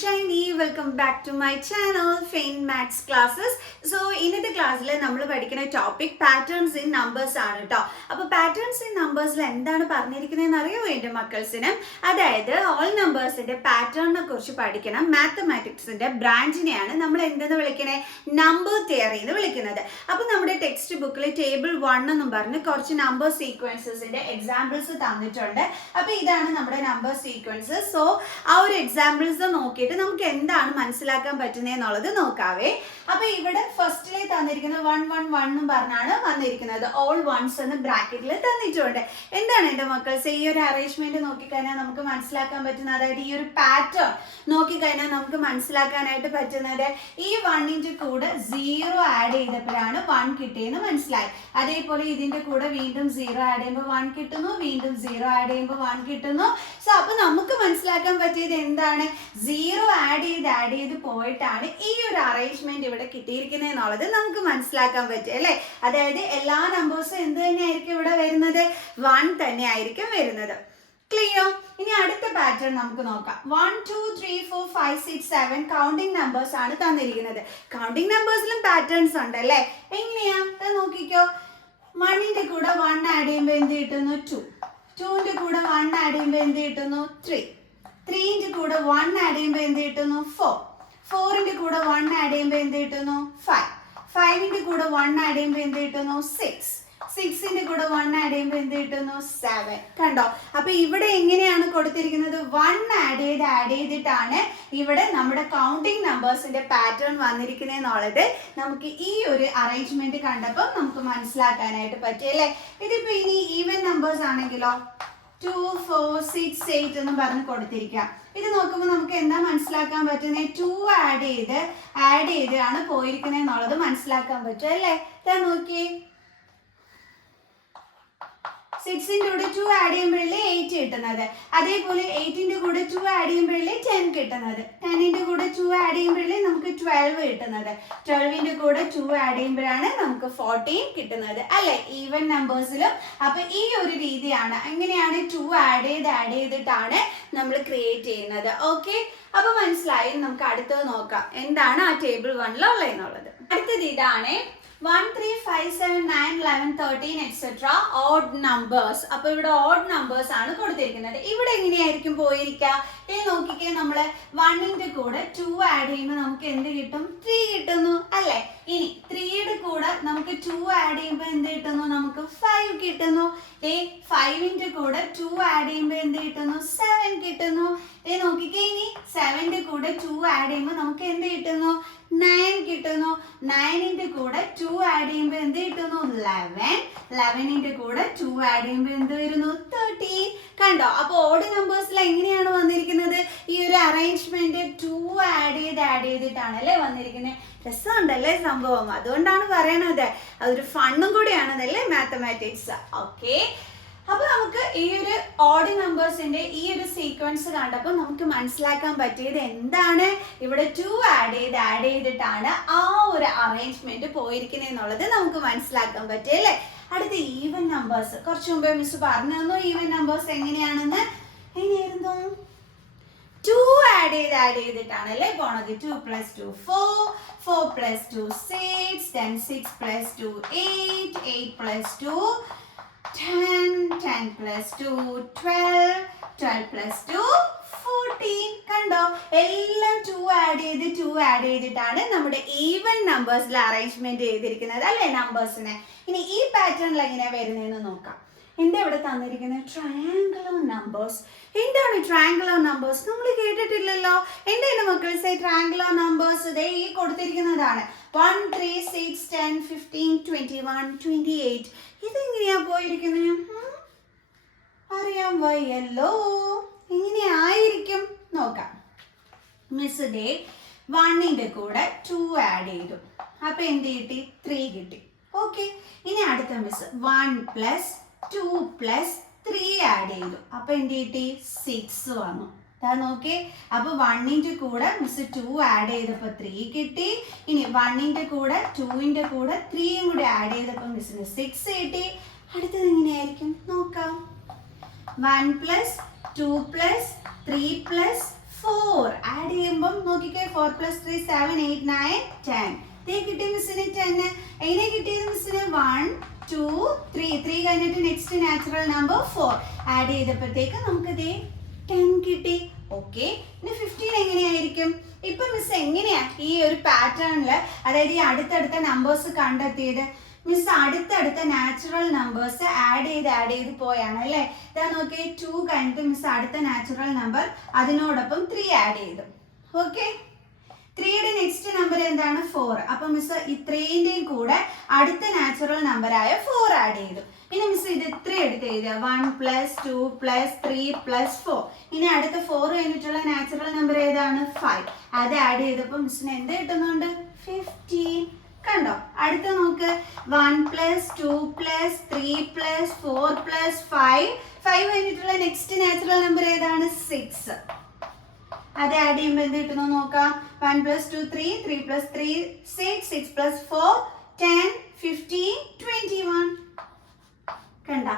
Shiny. Welcome back to my channel, Faint Maths Classes. So, ഇന്നത്തെ ക്ലാസ്സിൽ നമ്മൾ പഠിക്കുന്ന ടോപ്പിക് പാറ്റേൺസ് ഇൻ നമ്പേഴ്സ് ആണ് കേട്ടോ. അപ്പോൾ പാറ്റേൺസ് ഇൻ നമ്പേഴ്സിൽ എന്താണ് പറഞ്ഞിരിക്കുന്നതെന്ന് അറിയോ എൻ്റെ മക്കൾസിന്? അതായത് ഓൾ നമ്പേഴ്സിന്റെ പാറ്റേണിനെ കുറിച്ച് പഠിക്കണം. മാത്തമാറ്റിക്സിന്റെ ബ്രാഞ്ചിനെയാണ് നമ്മൾ എന്തെന്ന് വിളിക്കണേ? നമ്പർ തിയറി എന്ന് വിളിക്കുന്നത്. അപ്പോൾ നമ്മുടെ ടെക്സ്റ്റ് ബുക്കിൽ ടേബിൾ 1 എന്നും പറഞ്ഞ് കുറച്ച് നമ്പർ സീക്വൻസസിന്റെ എക്സാമ്പിൾസ് തന്നിട്ടുണ്ട്. അപ്പോൾ ഇതാണ് നമ്മുടെ നമ്പർ സീക്വൻസ്. സോ ആ ഒരു എക്സാമ്പിൾസ് നോക്കിയിട്ട് നമുക്ക് എന്താണ് മനസ്സിലാക്കാൻ പറ്റുന്നതെന്നുള്ളത് നോക്കാവേ. അപ്പൊ ഇവിടെ ഫസ്റ്റിലെ തന്നിരിക്കുന്നത് 1 1 1 എന്ന് പറഞ്ഞാണ് വന്നിരിക്കുന്നത്. ഓൾ വൺസ് എന്ന് ബ്രാക്കറ്റിൽ തന്നിട്ടുണ്ട്. എന്താണ് എൻ്റെ മക്കൾസ്? ഈ ഒരു അറേഞ്ച്മെന്റ് നോക്കിക്കഴിഞ്ഞാൽ നമുക്ക് മനസ്സിലാക്കാൻ പറ്റുന്നത്, അതായത് ഈ ഒരു പാറ്റേൺ നോക്കിക്കഴിഞ്ഞാൽ നമുക്ക് മനസ്സിലാക്കാനായിട്ട് പറ്റുന്നത്, ഈ 1ന്റെ കൂടെ 0 ആഡ് ചെയ്തപ്പോഴാണ് 1 കിട്ടിയെന്ന് മനസ്സിലായി. അതേപോലെ ഇതിന്റെ കൂടെ വീണ്ടും 0 ആഡ് ചെയ്യുമ്പോൾ 1 കിട്ടുന്നു, വീണ്ടും 0 ആഡ് ചെയ്യുമ്പോൾ 1 കിട്ടുന്നു. സോ അപ്പൊ നമുക്ക് മനസ്സിലാക്കാൻ പറ്റിയത് എന്താണ്? 0 ആഡ് ചെയ്ത് പോയിട്ടാണ് ഈ ഒരു അറേഞ്ച്മെന്റ് ഇവിടെ കിട്ടിയിരിക്കുന്നത് എന്നുള്ളത് നമുക്ക് മനസ്സിലാക്കാൻ പറ്റും അല്ലേ? അതായത് എല്ലാ നമ്പേഴ്സും എന്ത് തന്നെയായിരിക്കും ഇവിടെ വരുന്നത്? 1 തന്നെ ആയിരിക്കും വരുന്നത്. ക്ലിയർ? ഇനി അടുത്ത പാറ്റേൺ നമുക്ക് നോക്കാം. 1 2 3 4 5 6 7 കൗണ്ടിങ് നമ്പേഴ്സ് ആണ് തന്നിരിക്കുന്നത്. കൗണ്ടിങ് നമ്പേഴ്സിലും പാറ്റേൺസ് ഉണ്ട് അല്ലേ? എങ്ങനെയാ നോക്കിക്കോ. 1ന്റെ കൂടെ 1 ആഡ് ചെയ്യുമ്പോൾ എന്ത് കിട്ടുന്നു? 2. 2ന്റെ കൂടെ 1 ആഡ് ചെയ്യുമ്പോൾ എന്ത് കിട്ടുന്നു? 3. 3ന്റെ കൂടെ 1 ആഡ് ചെയ്യുമ്പോൾ എന്ത് കിട്ടുന്നു? 4. 4ന്റെ കൂടെ 1 ആഡ് ചെയ്യുമ്പോൾ എന്ത് കിട്ടുന്നു? 5. 5ന്റെ കൂടെ 1 ആഡ് ചെയ്യുമ്പോൾ എന്ത് കിട്ടുന്നു? 6. 6ന്റെ കൂടെ 1 ആഡ് ചെയ്യുമ്പോൾ എന്ത് കിട്ടുന്നു? 7. കണ്ടോ? അപ്പൊ ഇവിടെ എങ്ങനെയാണ് കൊടുത്തിരിക്കുന്നത്? 1 ആഡ് ചെയ്തിട്ടാണ് ഇവിടെ നമ്മുടെ കൗണ്ടിങ് നമ്പേഴ്സിന്റെ പാറ്റേൺ വന്നിരിക്കുന്നത് എന്നുള്ളത് നമുക്ക് ഈ ഒരു അറേഞ്ച്മെന്റ് കണ്ടപ്പോൾ നമുക്ക് മനസ്സിലാക്കാനായിട്ട് പറ്റും അല്ലേ? ഇതിപ്പോ ഇനി ഈവൻ നമ്പേഴ്സ് ആണെങ്കിലോ 2 4 6 8 എന്ന് പറഞ്ഞ് കൊടുത്തിരിക്കാം. ഇത് നോക്കുമ്പോൾ നമുക്ക് എന്താ മനസ്സിലാക്കാൻ പറ്റുന്നത്? 2 ആഡ് ചെയ്താണ് പോയിരിക്കുന്നത് എന്നുള്ളത് മനസ്സിലാക്കാൻ പറ്റും അല്ലേ? നോക്കിയേ, 6ന്റെ കൂടെ 2 ആഡ് ചെയ്യുമ്പോഴല്ലേ 8 കിട്ടുന്നത്. അതേപോലെ 8ന്റെ കൂടെ 2 ആഡ് ചെയ്യുമ്പോഴല്ലേ 10 കിട്ടുന്നത്. 10ന്റെ കൂടെ 2 ആഡ് ചെയ്യുമ്പോഴല്ലേ നമുക്ക് 12 കിട്ടുന്നത്. 12ന്റെ കൂടെ 2 ആഡ് ചെയ്യുമ്പോഴാണ് നമുക്ക് 14 കിട്ടുന്നത് അല്ലെ? ഈവൻ നമ്പേഴ്സിലും. അപ്പൊ ഈ ഒരു രീതിയാണ്, എങ്ങനെയാണ് 2 ആഡ് ചെയ്തിട്ടാണ് നമ്മൾ ക്രിയേറ്റ് ചെയ്യുന്നത്. ഓക്കെ, അപ്പൊ മനസ്സിലായി. നമുക്ക് അടുത്തത് നോക്കാം, എന്താണ് ആ ടേബിൾ 1 എന്നുള്ളത്. അടുത്തത് ഇതാണ് 1 3 5 7 9 11 13 etc. Odd numbers. അപ്പൊ ഇവിടെ ഓഡ് നമ്പേഴ്സ് ആണ് കൊടുത്തിരിക്കുന്നത്. ഇവിടെ എങ്ങനെയായിരിക്കും പോയിരിക്കുക? നോക്കിക്കേ, നമ്മള് 1ന്റെ കൂടെ 2 ആഡ് ചെയ്യുമ്പോൾ നമുക്ക് എന്ത് കിട്ടും? 3 കിട്ടുന്നു അല്ലെ? ഇനി 3യുടെ കൂടെ നമുക്ക് 2 ആഡ് ചെയ്യുമ്പോൾ എന്ത് കിട്ടുന്നു? നമുക്ക് 5 കിട്ടുന്നു. 5ന്റെ കൂടെ 2 ആഡ് ചെയ്യുമ്പോൾ എന്ത് കിട്ടുന്നു? 7 കിട്ടുന്നു. നോക്കിക്കേ, ഇനി 7ന്റെ കൂടെ 2 ആഡ് ചെയ്യുമ്പോൾ നമുക്ക് എന്ത് കിട്ടുന്നു? 9 കിട്ടുന്നു. 9ന്റെ കൂടെ 2 ആഡ് ചെയ്യുമ്പോൾ എന്ത് കിട്ടുന്നു? 11. 11ന്റെ കൂടെ 2 ആഡ് ചെയ്യുമ്പോൾ എന്ത് വരുന്നു? 13. കണ്ടോ? അപ്പൊ ഓഡ് നമ്പേഴ്സിൽ എങ്ങനെയാണ് വന്നിരിക്കുന്നത്? ഈ ഒരു അറേഞ്ച്മെന്റ് 2 ആഡ് ചെയ്തിട്ടാണ് അല്ലേ വന്നിരിക്കുന്നത്. രസമുണ്ടല്ലേ സംഭവം? അതുകൊണ്ടാണ് പറയണത്, അതൊരു ഫണ്ണും കൂടിയാണെന്നല്ലേ മാത്തമാറ്റിക്സ്. ഓക്കെ, അപ്പൊ നമുക്ക് ഈ ഒരു ഓഡ് നമ്പേഴ്സിന്റെ ഈ ഒരു സീക്വൻസ് കണ്ടപ്പോൾ നമുക്ക് മനസ്സിലാക്കാൻ പറ്റിയത് എന്താണ്? ഇവിടെ 2 ആഡ് ചെയ്തിട്ടാണ് ആ ഒരു അറേഞ്ച്മെന്റ് പോയിരിക്കുന്നത് എന്നുള്ളത് നമുക്ക് മനസ്സിലാക്കാൻ പറ്റും അല്ലേ? അടുത്ത ഈവൻ നമ്പേഴ്സ്. കുറച്ചു മുമ്പേ മിസ് പറഞ്ഞു തന്നു ഈവൻ നമ്പേഴ്സ് എങ്ങനെയാണെന്ന്. എങ്ങനെയായിരുന്നു? 2 ആഡ് ചെയ്തിട്ടാണ് അല്ലേ പോണത്. 2 + 2 4, 4 + 2 6, then 6 + 2 8, 8 + 2 10, 10 + 2 12, 12 + 2 14. കണ്ടോ? എല്ലാം 2 ആഡ് ചെയ്തിട്ടാണ് നമ്മുടെ ഈവൻ നമ്പേഴ്സിൽ അറേഞ്ച്മെന്റ് ചെയ്തിരിക്കുന്നത് അല്ലെ നമ്പേഴ്സിനെ. ഇനി ഈ പാറ്റേണിൽ എങ്ങനെയാ വരുന്നതെന്ന് നോക്കാം. എന്താ ഇവിടെ തന്നിരിക്കുന്നത്? Triangular numbers. എന്താണ് ട്രയാങ്കുലർ നമ്പേഴ്സ്? നമ്മൾ കേട്ടിട്ടില്ലല്ലോ. എന്താണ് മക്കളെ ട്രയാങ്കുലർ നമ്പേഴ്സ്? ഈ കൊടുത്തിരിക്കുന്നതാണ് 1 3 6 10 15 21 28. ഇതെങ്ങനെയാ പോയിരിക്കുന്നത്? അറിയാൻ വയ്യല്ലോ. എങ്ങനെയായിരിക്കും നോക്കാം. മിസ് 1ന്റെ കൂടെ 2 ആഡ് ചെയ്തു. അപ്പൊ എന്ത് കിട്ടി? 3 കിട്ടി. ഓക്കെ, ഇനി അടുത്ത മിസ് 1 + 2 + 3 ആഡ് ചെയ്തു. അപ്പൊ എന്ത് കിട്ടി? 6 വന്നു. നോക്കേ, അപ്പൊ 1ന്റെ കൂടെ മിസ് 2 ആഡ് ചെയ്തപ്പോൾ 3 കിട്ടി. ഇനി 1ന്റെ കൂടെ 2ന്റെ കൂടെ 3യും കൂടി ആഡ് ചെയ്തപ്പോൾ മിസ്സിന് 6 കിട്ടി. അടുത്തത് എങ്ങനെയായിരിക്കും നോക്കാം. 1 + 2 + 3 + 4 ആഡ് ചെയ്യുമ്പോൾ നോക്കിക്കേ 4 + 3 7 8 9 10. കിട്ടി മിസ്സിന് 10. എങ്ങനെ കിട്ടിയത് മിസ്സിന് 1 2 3 കഴിഞ്ഞിട്ട് നെക്സ്റ്റ് നാച്ചുറൽ നമ്പർ 4 ആഡ് ചെയ്തപ്പോഴത്തേക്ക് നമുക്ക് 10 കിട്ടി. ഓക്കെ, ഇനി 15 എങ്ങനെയായിരിക്കും? ഇപ്പൊ മിസ് എങ്ങനെയാ ഈ ഒരു പാറ്റേണില്, അതായത് ഈ അടുത്തടുത്ത നമ്പേഴ്സ് കണ്ടെത്തിയത്? മിസ് അടുത്തടുത്ത നാച്ചുറൽ നമ്പേഴ്സ് ആഡ് ചെയ്ത് പോയാണ് അല്ലേ. ഇതാ നോക്കിയേ 2 കഴിഞ്ഞിട്ട് മിസ് അടുത്ത നാച്ചുറൽ നമ്പർ അതിനോടൊപ്പം 3 ആഡ് ചെയ്തു. ഓക്കെ, 3യുടെ നെക്സ്റ്റ് നമ്പർ എന്താണ്? 4. അപ്പൊ മിസ് ഇത്രേന്റെയും കൂടെ അടുത്ത നാച്ചുറൽ നമ്പർ ആയ 4 ആഡ് ചെയ്തു. ഇനി മിസ് ഇത് ഇത്ര എടുത്ത് എഴുതുക 1 + 2 + 3 + 4. ഇനി അടുത്ത 4 കഴിഞ്ഞിട്ടുള്ള നാച്ചുറൽ നമ്പർ ഏതാണ്? 5. അത് ആഡ് ചെയ്തപ്പോൾ മിസ്സിന് എന്ത് കിട്ടുന്നുണ്ട്? 15. കണ്ടോ? അടുത്ത നോക്ക് 1 + 2 + 3 + 4 + 5. 5 കഴിഞ്ഞിട്ടുള്ള നെക്സ്റ്റ് നാച്ചുറൽ നമ്പർ ഏതാണ്? 6. അത് ആഡ് ചെയ്യുമ്പോൾ എന്ത് കിട്ടുന്നു നോക്കാം. 1 + 2 3 3 + 3 6 6 + 4 10 15 21. കണ്ട?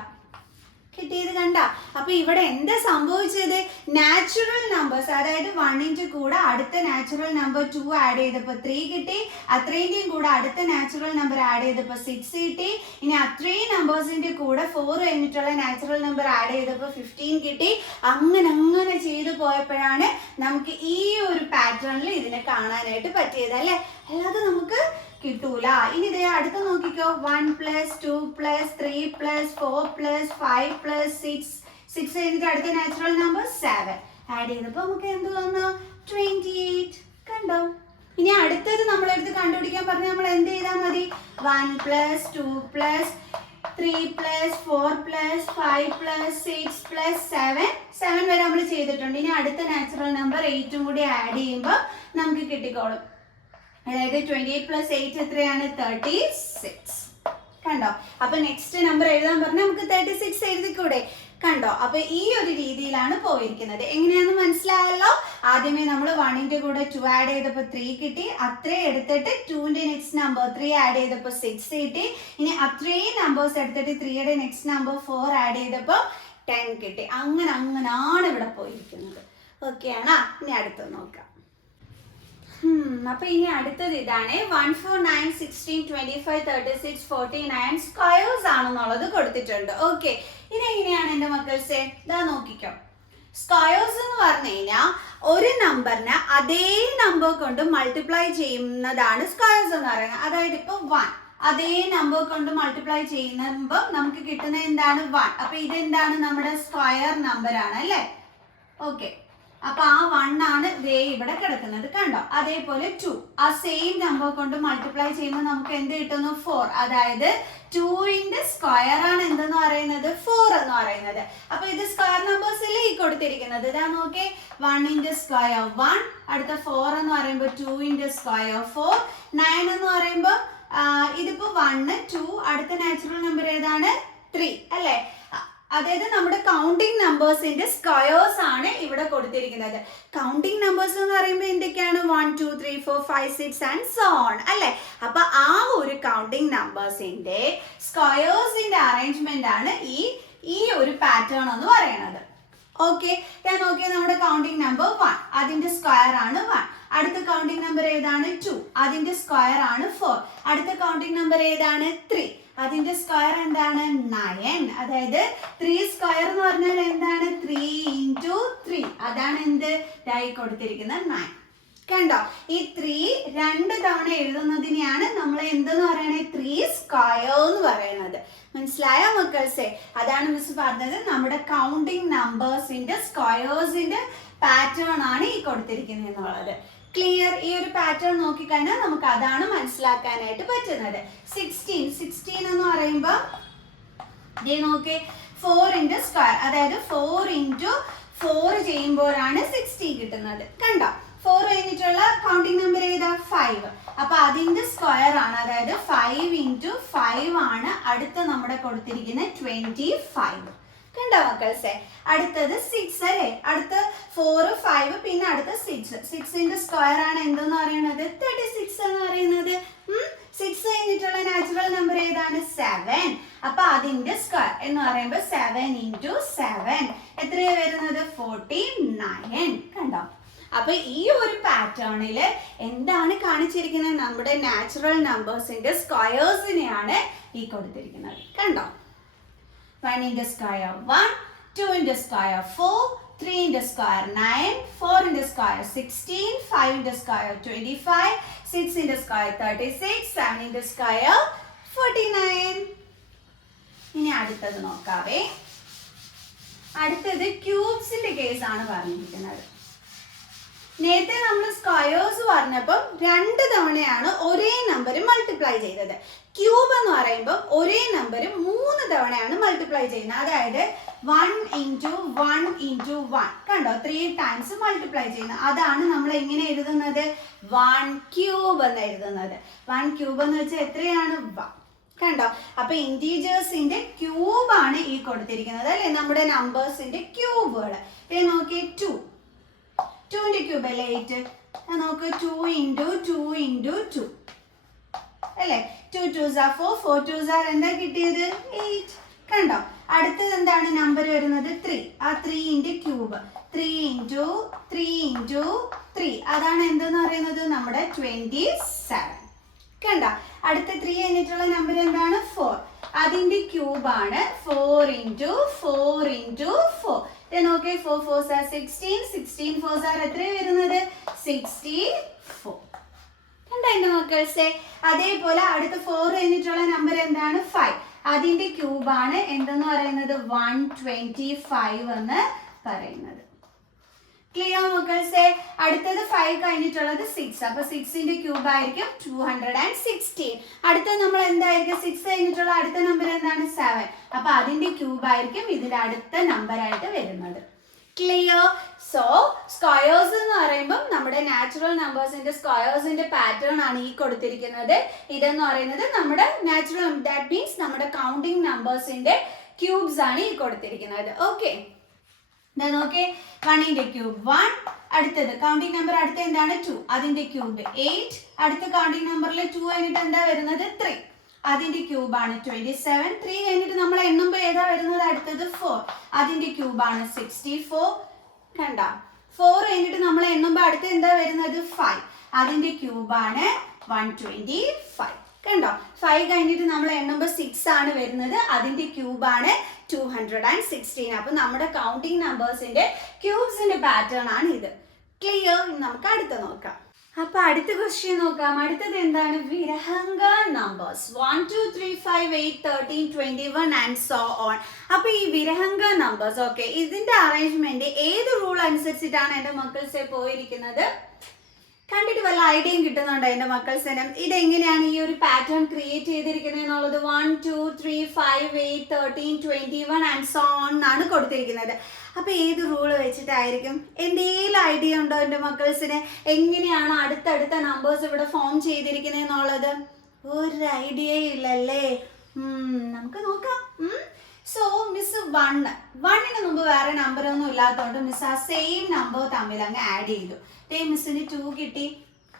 കിട്ടിയത് കണ്ട? അപ്പൊ ഇവിടെ എന്താ സംഭവിച്ചത്? നാച്ചുറൽ നമ്പേഴ്സ്, അതായത് 1ന്റെ കൂടെ അടുത്ത നാച്ചുറൽ നമ്പർ 2 ആഡ് ചെയ്തപ്പോൾ 3 കിട്ടി. അത്രേന്റെയും കൂടെ അടുത്ത നാച്ചുറൽ നമ്പർ ആഡ് ചെയ്തപ്പോൾ 6 കിട്ടി. ഇനി അത്രയും നമ്പേഴ്സിന്റെ കൂടെ 4 കഴിഞ്ഞിട്ടുള്ള നാച്ചുറൽ നമ്പർ ആഡ് ചെയ്തപ്പോൾ 15 കിട്ടി. അങ്ങനെ ചെയ്തു പോയപ്പോഴാണ് നമുക്ക് ഈ ഒരു പാറ്റേണിൽ ഇതിനെ കാണാനായിട്ട് പറ്റിയത് അല്ലേ. അല്ലാതെ നമുക്ക് കിട്ടൂല. ഇനി ഇതേ അടുത്ത നോക്കിക്കോ 1 + 2 + 3 + 4 + 5 + 6 കഴിഞ്ഞിട്ട് അടുത്ത നാച്ചുറൽ നമ്പർ 7 ആഡ് ചെയ്തപ്പോൾ നമുക്ക് എന്ത് വന്നു? 28. കണ്ടോ? ഇനി അടുത്തത് നമ്മളെടുത്ത് കണ്ടുപിടിക്കാൻ പറഞ്ഞാൽ നമ്മൾ എന്ത് ചെയ്താൽ മതി? 1 + 2 + 3 + 4 + 5 + 6 + 7 വരെ നമ്മൾ ചെയ്തിട്ടുണ്ട്. ഇനി അടുത്ത നാച്ചുറൽ നമ്പർ 8 കൂടി ആഡ് ചെയ്യുമ്പോൾ നമുക്ക് കിട്ടിക്കോളും. അതായത് 28 + 8 എത്രയാണ്? 36. കണ്ടോ? അപ്പൊ നെക്സ്റ്റ് നമ്പർ എഴുതാൻ പറഞ്ഞാൽ നമുക്ക് 36 എഴുതിക്കൂടെ? കണ്ടോ? അപ്പൊ ഈ ഒരു രീതിയിലാണ് പോയിരിക്കുന്നത്. എങ്ങനെയാണെന്ന് മനസ്സിലായല്ലോ. ആദ്യമേ നമ്മൾ 1ന്റെ കൂടെ 2 ആഡ് ചെയ്തപ്പോൾ 3 കിട്ടി. അത്രയും എടുത്തിട്ട് 2ന്റെ നെക്സ്റ്റ് നമ്പർ 3 ആഡ് ചെയ്തപ്പോൾ 6 കിട്ടി. ഇനി അത്രയും നമ്പേഴ്സ് എടുത്തിട്ട് 3യുടെ നെക്സ്റ്റ് നമ്പർ 4 ആഡ് ചെയ്തപ്പോൾ 10 കിട്ടി. അങ്ങനാണ് ഇവിടെ പോയിരിക്കുന്നത്. ഓക്കെ ആണോ? ഇനി അടുത്ത് നോക്കാം. അപ്പൊ ഇനി അടുത്തത് ഇതാണ്. 1 4 9 16 25 36 49 സ്ക്വയേഴ്സ് ആണെന്നുള്ളത് കൊടുത്തിട്ടുണ്ട്. ഓക്കെ, ഇതെങ്ങനെയാണ് എന്റെ മക്കൾസെ? ഇതാ നോക്കിക്കോ. സ്ക്വയേഴ്സ് എന്ന് പറഞ്ഞു കഴിഞ്ഞാൽ ഒരു നമ്പറിനെ അതേ നമ്പർ കൊണ്ട് മൾട്ടിപ്ലൈ ചെയ്യുന്നതാണ് സ്ക്വയേഴ്സ് എന്ന് പറയുന്നത്. അതായത് ഇപ്പൊ 1 അതേ നമ്പർ കൊണ്ട് മൾട്ടിപ്ലൈ ചെയ്യുമ്പോൾ നമുക്ക് കിട്ടുന്ന എന്താണ്? 1. അപ്പൊ ഇതെന്താണ്? നമ്മുടെ സ്ക്വയർ നമ്പർ ആണ് അല്ലേ. ഓക്കെ, അപ്പൊ ആ 1 ആണ് ദേ ഇവിടെ കിടക്കുന്നത്. കണ്ടോ? അതേപോലെ 2 ആ സെയിം നമ്പർ കൊണ്ട് മൾട്ടിപ്ലൈ ചെയ്യുമ്പോൾ നമുക്ക് എന്ത് കിട്ടുന്നു? 4. അതായത് 2ന്റെ സ്ക്വയർ ആണ് എന്തെന്ന് പറയുന്നത്? 4 എന്ന് പറയുന്നത്. അപ്പൊ ഇത് സ്ക്വയർ നമ്പേഴ്സിലെ ഈ കൊടുത്തിരിക്കുന്നത്. ഇതാ നോക്കേ, 1ന്റെ സ്ക്വയർ 1, അടുത്ത 4 എന്ന് പറയുമ്പോൾ 2ന്റെ സ്ക്വയർ 4, 9 എന്ന് പറയുമ്പോൾ ഇതിപ്പോ 1 2, അടുത്ത നാച്ചുറൽ നമ്പർ ഏതാണ്? 3 അല്ലേ. അതായത് നമ്മുടെ കൗണ്ടിങ് നമ്പേഴ്സിന്റെ സ്ക്വയേഴ്സ് ആണ് ഇവിടെ കൊടുത്തിരിക്കുന്നത്. കൗണ്ടിങ് നമ്പേഴ്സ് എന്ന് പറയുമ്പോൾ എന്തൊക്കെയാണ്? 1 2 3 4 5 6 ആൻഡ് സോ ഓൺ അല്ലേ. അപ്പൊ ആ ഒരു കൗണ്ടിങ് നമ്പേഴ്സിന്റെ സ്ക്വയേഴ്സിന്റെ അറേഞ്ച്മെന്റ് ആണ് ഈ ഒരു പാറ്റേൺ എന്ന് പറയുന്നത്. ഓക്കെ, ഞാൻ നോക്കിയാൽ നമ്മുടെ കൗണ്ടിങ് നമ്പർ 1, അതിന്റെ സ്ക്വയർ ആണ് 1. അടുത്ത കൗണ്ടിങ് നമ്പർ ഏതാണ്? 2, അതിന്റെ സ്ക്വയർ ആണ് 4. അടുത്ത കൗണ്ടിങ് നമ്പർ ഏതാണ്? 3, അതിന്റെ സ്ക്വയർ എന്താണ്? 9. അതായത് 3 സ്ക്വയർ എന്ന് പറഞ്ഞാൽ എന്താണ്? 3 × 3. അതാണ് എന്ത്? ഇതായി കൊടുത്തിരിക്കുന്ന 9. കണ്ടോ? ഈ 3 2 തവണ എഴുതുന്നതിനെയാണ് നമ്മൾ എന്തെന്ന് പറയണേ? 3 സ്ക്വയർ എന്ന് പറയുന്നത്. മനസ്സിലായോ മക്കൾസെ? അതാണ് മിസ് പറഞ്ഞത്. നമ്മുടെ കൗണ്ടിങ് നമ്പേഴ്സിന്റെ സ്ക്വയേഴ്സിന്റെ പാറ്റേൺ ആണ് ഈ കൊടുത്തിരിക്കുന്നത് എന്നുള്ളത്. ക്ലിയർ? ഈ ഒരു പാറ്റേൺ നോക്കിക്കഴിഞ്ഞാൽ നമുക്ക് അതാണ് മനസ്സിലാക്കാനായിട്ട് പറ്റുന്നത്. 16 എന്ന് പറയുമ്പോൾ നോക്കേ, 4ന്റെ സ്ക്വയർ, അതായത് 4 × 4 ചെയ്യുമ്പോഴാണ് 16 കിട്ടുന്നത്. കണ്ടോ? 4 കഴിഞ്ഞിട്ടുള്ള കൗണ്ടിങ് നമ്പർ ഏതാ? 5. അപ്പൊ അതിന്റെ സ്ക്വയർ ആണ്, അതായത് 5 × 5 ആണ് അടുത്ത നമ്മുടെ കൊടുത്തിരിക്കുന്ന 25. കണ്ടോ മക്കൾസെ? അടുത്തത് 6 അല്ലേ. അടുത്ത 4 5 പിന്നെ അടുത്ത 6ന്റെ സ്ക്വയർ ആണ് എന്തെന്ന് പറയുന്നത്? 36 എന്ന് പറയുന്നത്. 6 കഴിഞ്ഞിട്ടുള്ള നാച്ചുറൽ നമ്പർ ഏതാണ്? 7. അപ്പൊ അതിന്റെ സ്ക്വയർ എന്ന് പറയുമ്പോൾ 7 × 7 എത്രയാണ് വരുന്നത്? 49. കണ്ടോ? അപ്പൊ ഈ ഒരു പാറ്റേണിൽ എന്താണ് കാണിച്ചിരിക്കുന്നത്? നമ്മുടെ നാച്ചുറൽ നമ്പേഴ്സിന്റെ സ്ക്വയേഴ്സിനെയാണ് ഈ കൊടുത്തിരിക്കുന്നത്. കണ്ടോ? 1 into square 1, 2 into square 4, 3 into square 9, 4 into square 16, 5 into square 25, 6 into square 36, 7 into square 49. ഇനി അടുത്തത് നോക്കാവേ. അടുത്തത് ക്യൂബ്സിന്റെ കേസ് ആണ് പറഞ്ഞിരിക്കുന്നത്. നേരത്തെ നമ്മൾ സ്ക്വയേഴ്സ് പറഞ്ഞപ്പോൾ 2 തവണയാണ് ഒരേ നമ്പർ മൾട്ടിപ്ലൈ ചെയ്തത്. ക്യൂബ് എന്ന് പറയുമ്പോൾ ഒരേ നമ്പർ 3 തവണയാണ് മൾട്ടിപ്ലൈ ചെയ്യുന്നത്. അതായത് 1 into 1 into 1. കണ്ടോ? 3 ടൈംസ് മൾട്ടിപ്ലൈ ചെയ്യുന്നത്. അതാണ് നമ്മൾ എങ്ങനെ എഴുതുന്നത്? 1 ക്യൂബ് എന്ന് എഴുതുന്നത്. 1 ക്യൂബ് എന്ന് വെച്ചാൽ എത്രയാണ്? 1. കണ്ടോ? അപ്പൊ ഇന്റീജേഴ്സിന്റെ ക്യൂബ് ആണ് ഈ കൊടുത്തിരിക്കുന്നത് അല്ലെ, നമ്മുടെ നമ്പേഴ്സിന്റെ ക്യൂബുകൾ. ഇത് നോക്കിയേ, 2. 2ന്റെ ക്യൂബ് അല്ലേ 8. നോക്ക്, 2 into 2 into 2 അല്ലേ. 2 2s are 4, 4 2s are എന്താ കിട്ടിയത്? 8. കണ്ടോ? അടുത്തത് എന്താണ് നമ്പർ വരുന്നത്? 3. ആ 3ന്റെ ക്യൂബ് 3 into 3 into 3 അതാണ് എന്തെന്ന് പറയുന്നത്? നമ്മുടെ 27. കണ്ടോ? അടുത്ത 3 കഴിഞ്ഞിട്ടുള്ള നമ്പർ എന്താണ്? 4. അതിന്റെ ക്യൂബ് ആണ് 4 into 4 into 4. നോക്കിയേ, 4 4s are 16, 16 4s are എത്ര വരുന്നത്? 64. കണ്ടോ എന്റെ മക്കൾസെ? അതേപോലെ അടുത്ത 4 കഴിഞ്ഞിട്ടുള്ള നമ്പർ എന്താണ്? 5. അതിന്റെ ക്യൂബ് ആണ് എന്തെന്ന് പറയുന്നത്? 125 എന്ന് പറയുന്നത്. ക്ലിയർ മക്കൾസെ? അടുത്തത് 5 കഴിഞ്ഞിട്ടുള്ളത് 6. അപ്പൊ 6ന്റെ ക്യൂബ് ആയിരിക്കും 216. അടുത്ത നമ്മൾ എന്തായിരിക്കും? 6 കഴിഞ്ഞിട്ടുള്ള അടുത്ത നമ്പർ എന്താണ്? 7. അപ്പൊ അതിന്റെ ക്യൂബ് ആയിരിക്കും ഇതിന്റെ അടുത്ത നമ്പർ ആയിട്ട് വരുന്നത്. ക്ലിയർ? സോ സ്ക്വയേഴ്സ് എന്ന് പറയുമ്പോൾ നമ്മുടെ നാച്ചുറൽ നമ്പേഴ്സിന്റെ സ്ക്വയേഴ്സിന്റെ പാറ്റേൺ ആണ് ഈ കൊടുത്തിരിക്കുന്നത്. ഇതെന്ന് പറയുന്നത് നമ്മുടെ നാച്ചുറൽ, ദാറ്റ് മീൻസ് നമ്മുടെ കൗണ്ടിങ് നമ്പേഴ്സിന്റെ ക്യൂബ്സ് ആണ് ഈ കൊടുത്തിരിക്കുന്നത്. ഓക്കെ, നോക്കേ, 1ന്റെ ക്യൂബ് 1. അടുത്തത് കൗണ്ടിങ് നമ്പർ അടുത്ത എന്താണ്? 2. അതിന്റെ ക്യൂബ് 8. അടുത്ത കൗണ്ടിങ് നമ്പറിൽ 2 കഴിഞ്ഞിട്ട് എന്താ വരുന്നത്? 3. അതിന്റെ ക്യൂബ് ആണ് 27. 3 കഴിഞ്ഞിട്ട് നമ്മൾ എണ്ണുമ്പോൾ ഏതാ വരുന്നത്? അടുത്തത് 4. അതിന്റെ ക്യൂബ് ആണ് 64. കണ്ട? 4 കഴിഞ്ഞിട്ട് നമ്മൾ എണ്ണുമ്പോൾ അടുത്ത് എന്താ വരുന്നത്? 5. അതിന്റെ ക്യൂബ് ആണ് 125. കണ്ടോ? 5 കഴിഞ്ഞിട്ട് നമ്മൾ എണ്ണുമ്പോൾ 6 ആണ് വരുന്നത്. അതിന്റെ ക്യൂബ് ആണ് 216. അപ്പൊ നമ്മുടെ കൗണ്ടിങ് നമ്പേഴ്സിന്റെ ക്യൂബ്സിന്റെ പാറ്റേൺ ആണ് ഇത്. ക്ലിയർ? നമുക്ക് അടുത്ത നോക്കാം. അപ്പൊ അടുത്ത ക്വസ്റ്റ്യൻ നോക്കാം. അടുത്തത് എന്താണ്? വിരഹങ്ക നമ്പേഴ്സ് 1 2 3 5 8 13 21 ആൻഡ് സോ ഓൺ. അപ്പൊ ഈ വിരഹങ്ക നമ്പേഴ്സ്, ഓക്കെ, ഇതിന്റെ അറേഞ്ച്മെന്റ് ഏത് റൂൾ അനുസരിച്ചിട്ടാണ് എന്റെ മക്കൾസെ പോയിരിക്കുന്നത്? കണ്ടിട്ട് വല്ല ഐഡിയയും കിട്ടുന്നുണ്ടോ എന്റെ മക്കൾസിനും? ഇതെങ്ങനെയാണ് ഈ ഒരു പാറ്റേൺ ക്രിയേറ്റ് ചെയ്തിരിക്കുന്നത് എന്നുള്ളത്? 1 2 3 5 8 13 21 ആൻഡ് സോ ഓൺ എന്നാണ് കൊടുത്തിരിക്കുന്നത്. അപ്പൊ ഏത് റൂള് വെച്ചിട്ടായിരിക്കും? എന്തെങ്കിലും ഐഡിയ ഉണ്ടോ എന്റെ മക്കൾസിന്? എങ്ങനെയാണ് അടുത്തടുത്ത നമ്പേഴ്സ് ഇവിടെ ഫോം ചെയ്തിരിക്കുന്നത് എന്നുള്ളത്? ഒരു ഐഡിയ ഇല്ലല്ലേ? നമുക്ക് നോക്കാം. സോ മിസ് 1ന് മുമ്പ് വേറെ നമ്പർ ഒന്നും ഇല്ലാത്തതുകൊണ്ട് മിസ് ആ സെയിം നമ്പർ തമ്മിൽ അങ്ങ് ആഡ് ചെയ്തു. മിസ്സിന് 2 കിട്ടി.